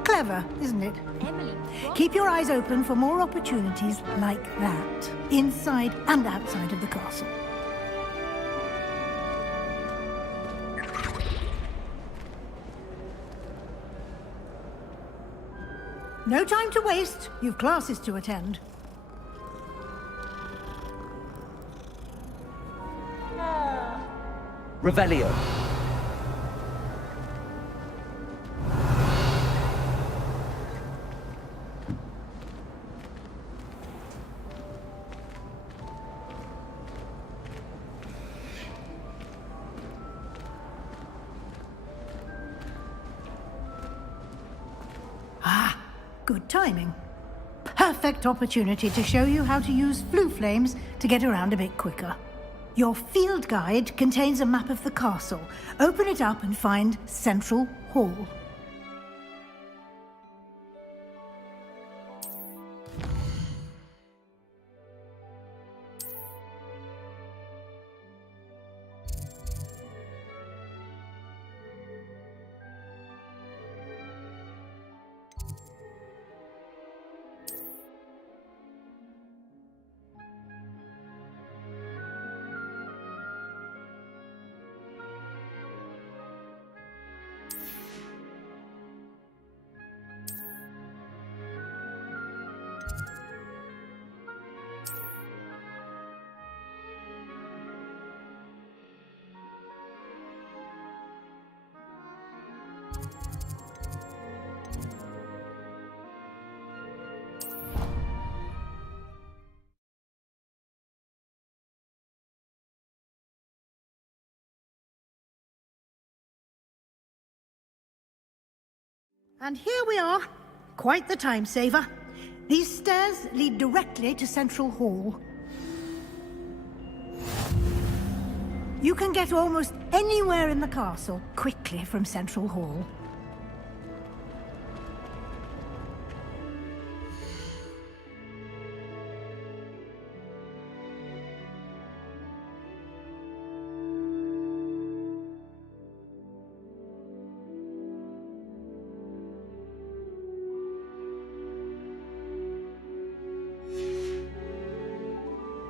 Clever, isn't it? Emily, Keep your eyes open for more opportunities like that, inside and outside of the castle. No time to waste. You've classes to attend. Revelio. good timing. Perfect opportunity to show you how to use flue flames to get around a bit quicker. Your field guide contains a map of the castle. Open it up and find Central Hall. And here we are. Quite the time saver. These stairs lead directly to Central Hall. You can get almost anywhere in the castle quickly from Central Hall.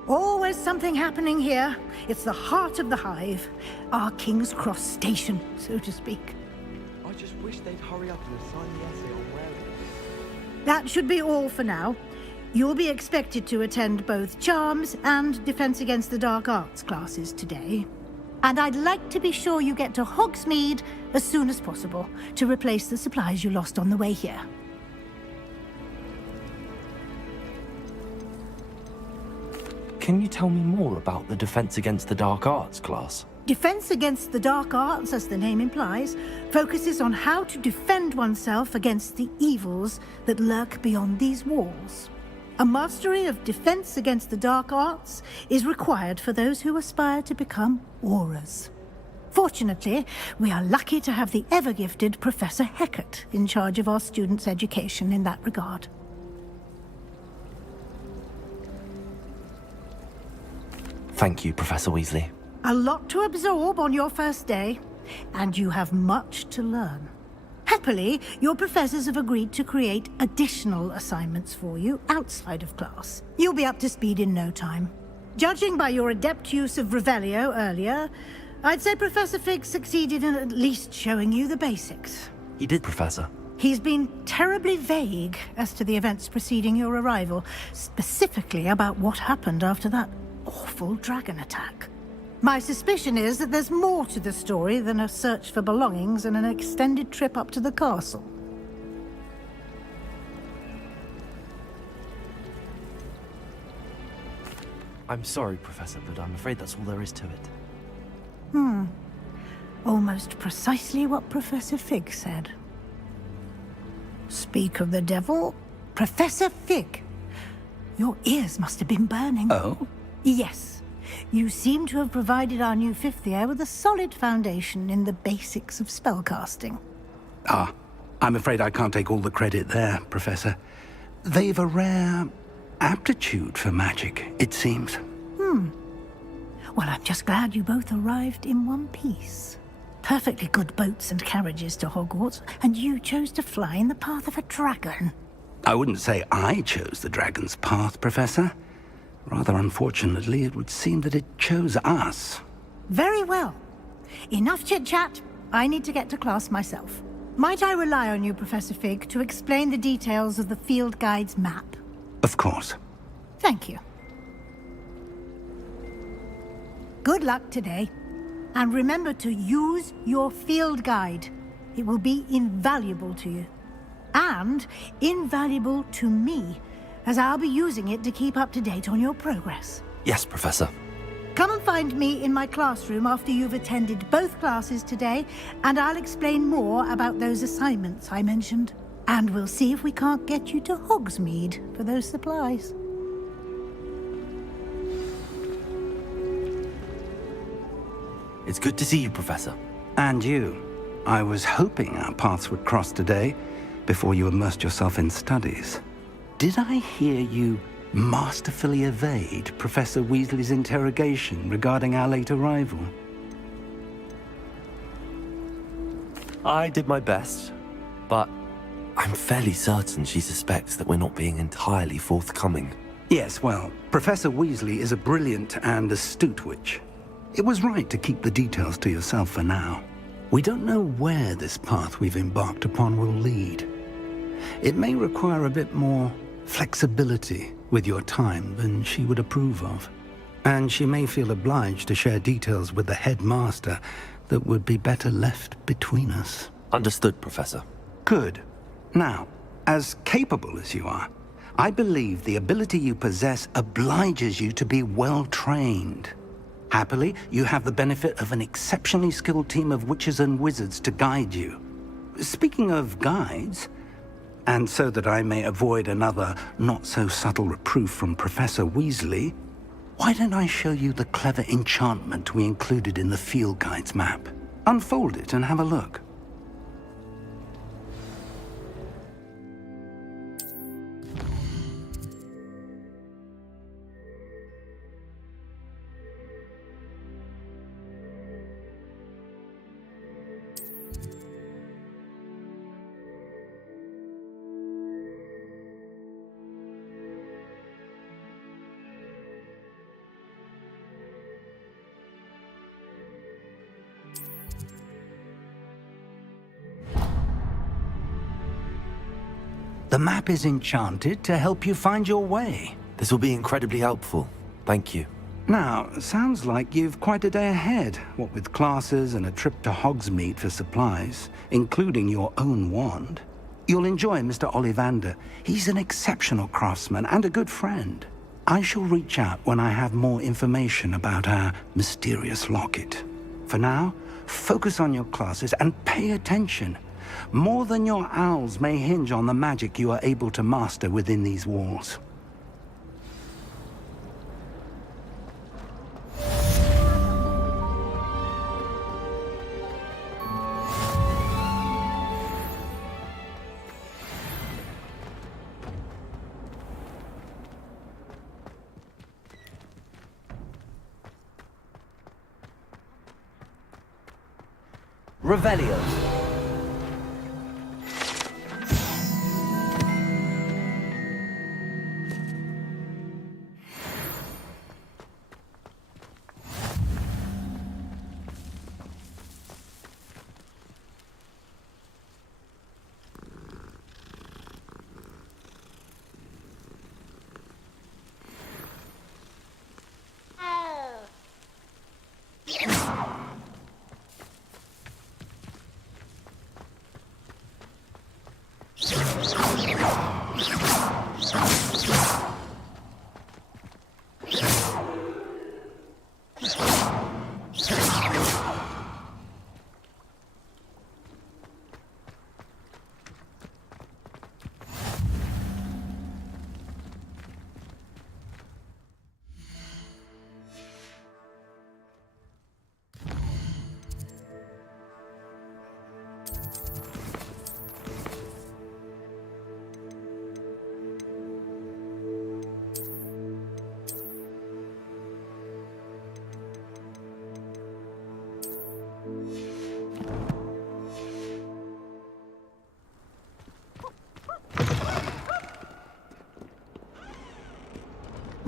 Always something happening here. It's the heart of the hive. Our King's Cross station, so to speak. I just wish they'd hurry up and assign the essay on werewolves. That should be all for now. You'll be expected to attend both Charms and Defense Against the Dark Arts classes today. And I'd like to be sure you get to Hogsmeade as soon as possible to replace the supplies you lost on the way here. Can you tell me more about the Defense Against the Dark Arts class? Defense Against the Dark Arts, as the name implies, focuses on how to defend oneself against the evils that lurk beyond these walls. A mastery of Defense Against the Dark Arts is required for those who aspire to become Aurors. Fortunately, we are lucky to have the ever-gifted Professor Hecat in charge of our students' education in that regard. Thank you, Professor Weasley. A lot to absorb on your first day, and you have much to learn. Happily, your professors have agreed to create additional assignments for you outside of class. You'll be up to speed in no time. Judging by your adept use of Revelio earlier, I'd say Professor Fig succeeded in at least showing you the basics. He did, Professor. He's been terribly vague as to the events preceding your arrival, specifically about what happened after that awful dragon attack. My suspicion is that there's more to the story than a search for belongings and an extended trip up to the castle. I'm sorry, Professor, but I'm afraid that's all there is to it. Almost precisely what Professor Fig said. Speak of the devil, Professor Fig. Your ears must have been burning. Oh? Yes. You seem to have provided our new fifth year with a solid foundation in the basics of spellcasting. Ah, I'm afraid I can't take all the credit there, Professor. They've a rare aptitude for magic, it seems. Well, I'm just glad you both arrived in one piece. Perfectly good boats and carriages to Hogwarts, and you chose to fly in the path of a dragon. I wouldn't say I chose the dragon's path, Professor. Rather unfortunately, it would seem that it chose us. Very well. Enough chit-chat. I need to get to class myself. Might I rely on you, Professor Fig, to explain the details of the field guide's map? Of course. Thank you. Good luck today. And remember to use your field guide. It will be invaluable to you. And invaluable to me, as I'll be using it to keep up to date on your progress. Yes, Professor. Come and find me in my classroom after you've attended both classes today, and I'll explain more about those assignments I mentioned. And we'll see if we can't get you to Hogsmeade for those supplies. It's good to see you, Professor. And you. I was hoping our paths would cross today, before you immersed yourself in studies. Did I hear you masterfully evade Professor Weasley's interrogation regarding our late arrival? I did my best, but I'm fairly certain she suspects that we're not being entirely forthcoming. Yes, well, Professor Weasley is a brilliant and astute witch. It was right to keep the details to yourself for now. We don't know where this path we've embarked upon will lead. It may require a bit more flexibility with your time than she would approve of. And she may feel obliged to share details with the headmaster that would be better left between us. Understood, Professor. Good. Now, as capable as you are, I believe the ability you possess obliges you to be well trained. Happily, you have the benefit of an exceptionally skilled team of witches and wizards to guide you. Speaking of guides, and so that I may avoid another not-so-subtle reproof from Professor Weasley, why don't I show you the clever enchantment we included in the field guide's map? Unfold it and have a look. The map is enchanted to help you find your way. This will be incredibly helpful. Thank you. Now, sounds like you've quite a day ahead, what with classes and a trip to Hogsmeade for supplies, including your own wand. You'll enjoy Mr. Ollivander. He's an exceptional craftsman and a good friend. I shall reach out when I have more information about our mysterious locket. For now, focus on your classes and pay attention. More than your owls may hinge on the magic you are able to master within these walls. Revelio.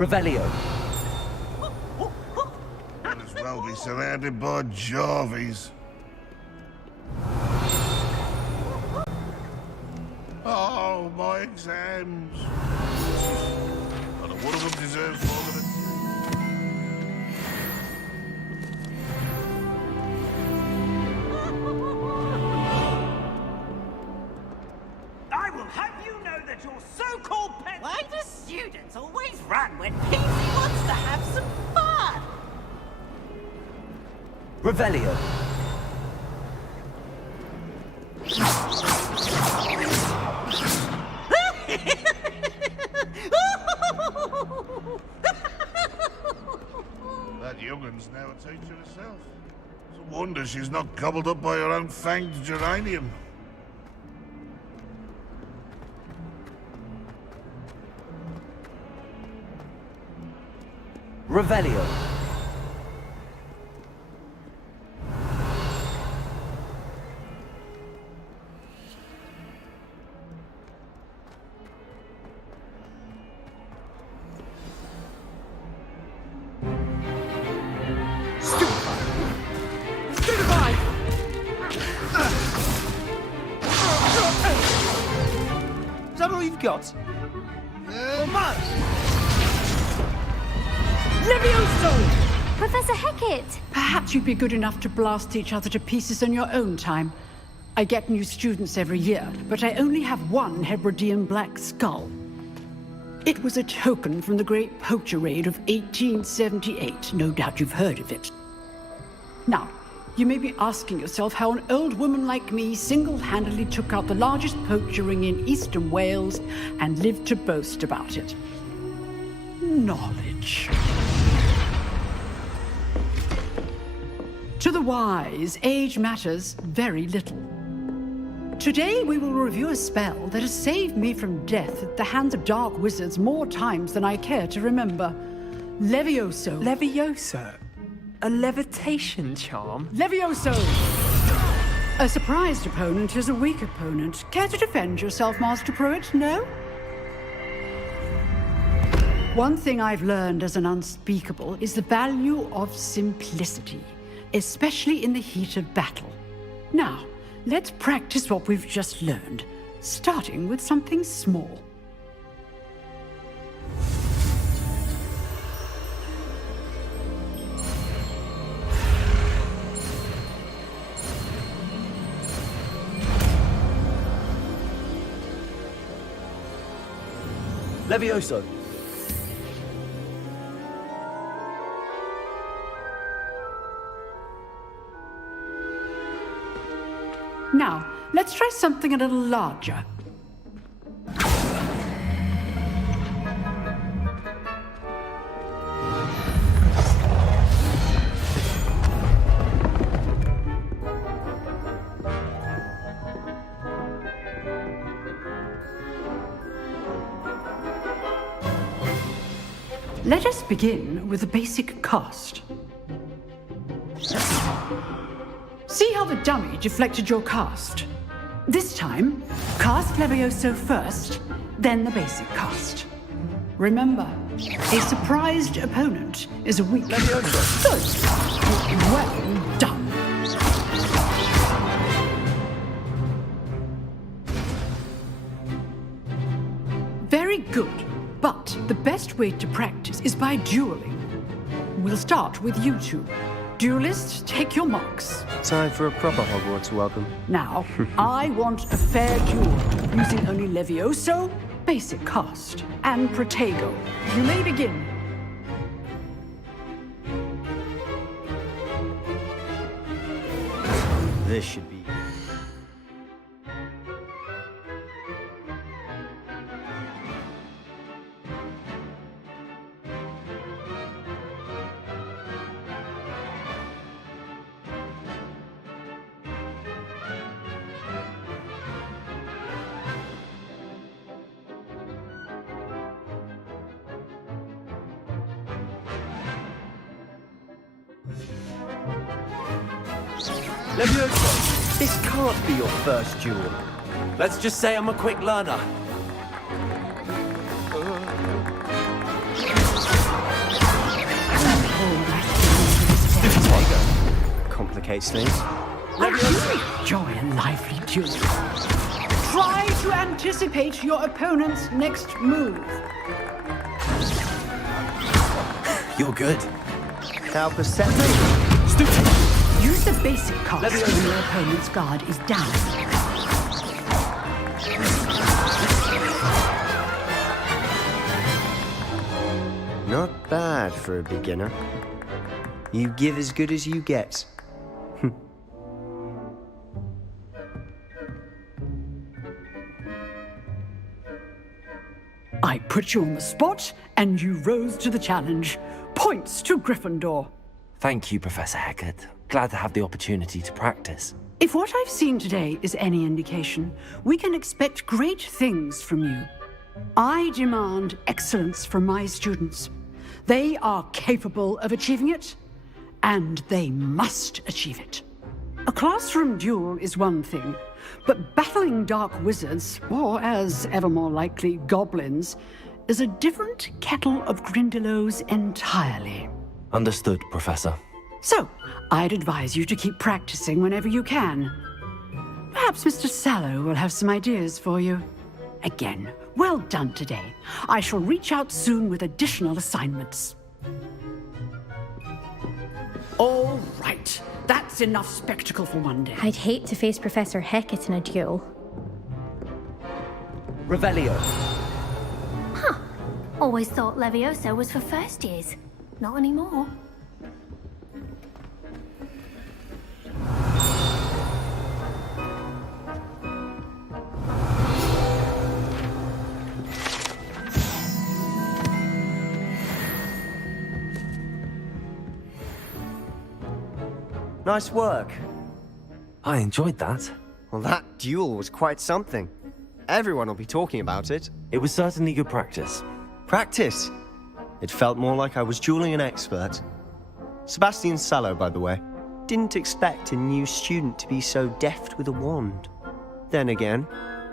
Revelio. Might as well be surrounded by Jarvies. Oh, my exams. I don't one of them deserves more than I will have you know that your so-called pet... Why do students always run when Paisley wants to have some fun? Revelio. wonder she's not gobbled up by her own fanged geranium. Revelio. Is that all you've got? Levioso! Professor Hecat! Perhaps you'd be good enough to blast each other to pieces in your own time. I get new students every year, but I only have one Hebridean black skull. It was a token from the Great Poacher Raid of 1878. No doubt you've heard of it. Now, you may be asking yourself how an old woman like me single-handedly took out the largest poacher ring in eastern Wales and lived to boast about it. Knowledge. To the wise, age matters very little. Today we will review a spell that has saved me from death at the hands of dark wizards more times than I care to remember. Levioso. Levioso? A levitation charm? Levioso! A surprised opponent is a weak opponent. Care to defend yourself, Master Pruitt? No? One thing I've learned as an unspeakable is the value of simplicity, especially in the heat of battle. Now, let's practice what we've just learned, starting with something small. Levioso. Now, let's try something a little larger. Let us begin with the basic cast. See how the dummy deflected your cast? This time, cast Levioso first, then the basic cast. Remember, a surprised opponent is a weak Levioso. Good. Well done. Very good. But the best way to practice is by dueling. We'll start with you two. Duelists, take your marks. Time for a proper Hogwarts welcome. Now, I want a fair duel, using only Levioso, basic cast, and Protego. You may begin. This should be... Levioso, this can't be your first duel. Let's just say I'm a quick learner. Complicates things. Levioso, enjoy a lively duel. Try to anticipate your opponent's next move. You're good. How perceptive. Stupid. Use the basic cast when your opponent's guard is down. Not bad for a beginner. You give as good as you get. I put you on the spot, and you rose to the challenge. Points to Gryffindor. Thank you, Professor Hecat. Glad to have the opportunity to practice. If what I've seen today is any indication, we can expect great things from you. I demand excellence from my students. They are capable of achieving it, and they must achieve it. A classroom duel is one thing, but battling dark wizards, or as ever more likely, goblins, is a different kettle of Grindylows entirely. Understood, Professor. So, I'd advise you to keep practicing whenever you can. Perhaps Mr. Sallow will have some ideas for you. Again, well done today. I shall reach out soon with additional assignments. All right, that's enough spectacle for one day. I'd hate to face Professor Hecat in a duel. Revelio. Huh. Always thought Levioso was for first years. Not anymore. Nice work. I enjoyed that. Well, that duel was quite something. Everyone will be talking about it. It was certainly good practice. Practice? It felt more like I was dueling an expert. Sebastian Sallow, by the way. Didn't expect a new student to be so deft with a wand. Then again,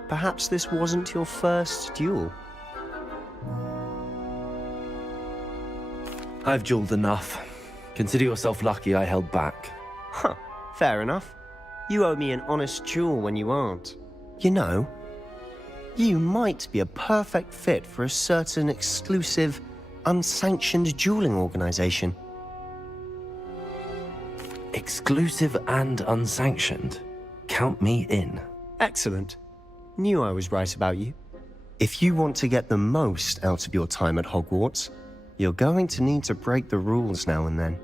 perhaps this wasn't your first duel. I've dueled enough. Consider yourself lucky I held back. Huh, fair enough. You owe me an honest duel when you aren't. You know, you might be a perfect fit for a certain exclusive, unsanctioned dueling organization. Exclusive and unsanctioned? Count me in. Excellent. Knew I was right about you. If you want to get the most out of your time at Hogwarts, you're going to need to break the rules now and then.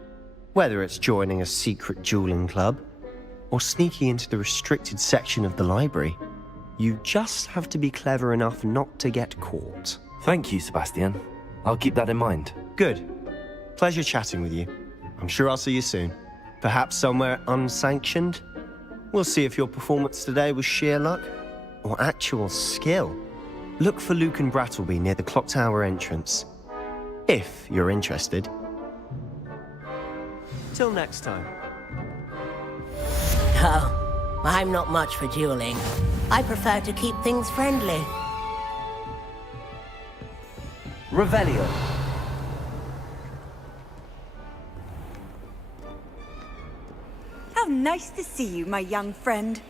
Whether it's joining a secret dueling club, or sneaking into the restricted section of the library, you just have to be clever enough not to get caught. Thank you, Sebastian. I'll keep that in mind. Good. Pleasure chatting with you. I'm sure I'll see you soon. Perhaps somewhere unsanctioned? We'll see if your performance today was sheer luck, or actual skill. Look for Luke and Brattleby near the clock tower entrance. If you're interested. Till next time. Oh, I'm not much for dueling. I prefer to keep things friendly. Revelio. How nice to see you, my young friend.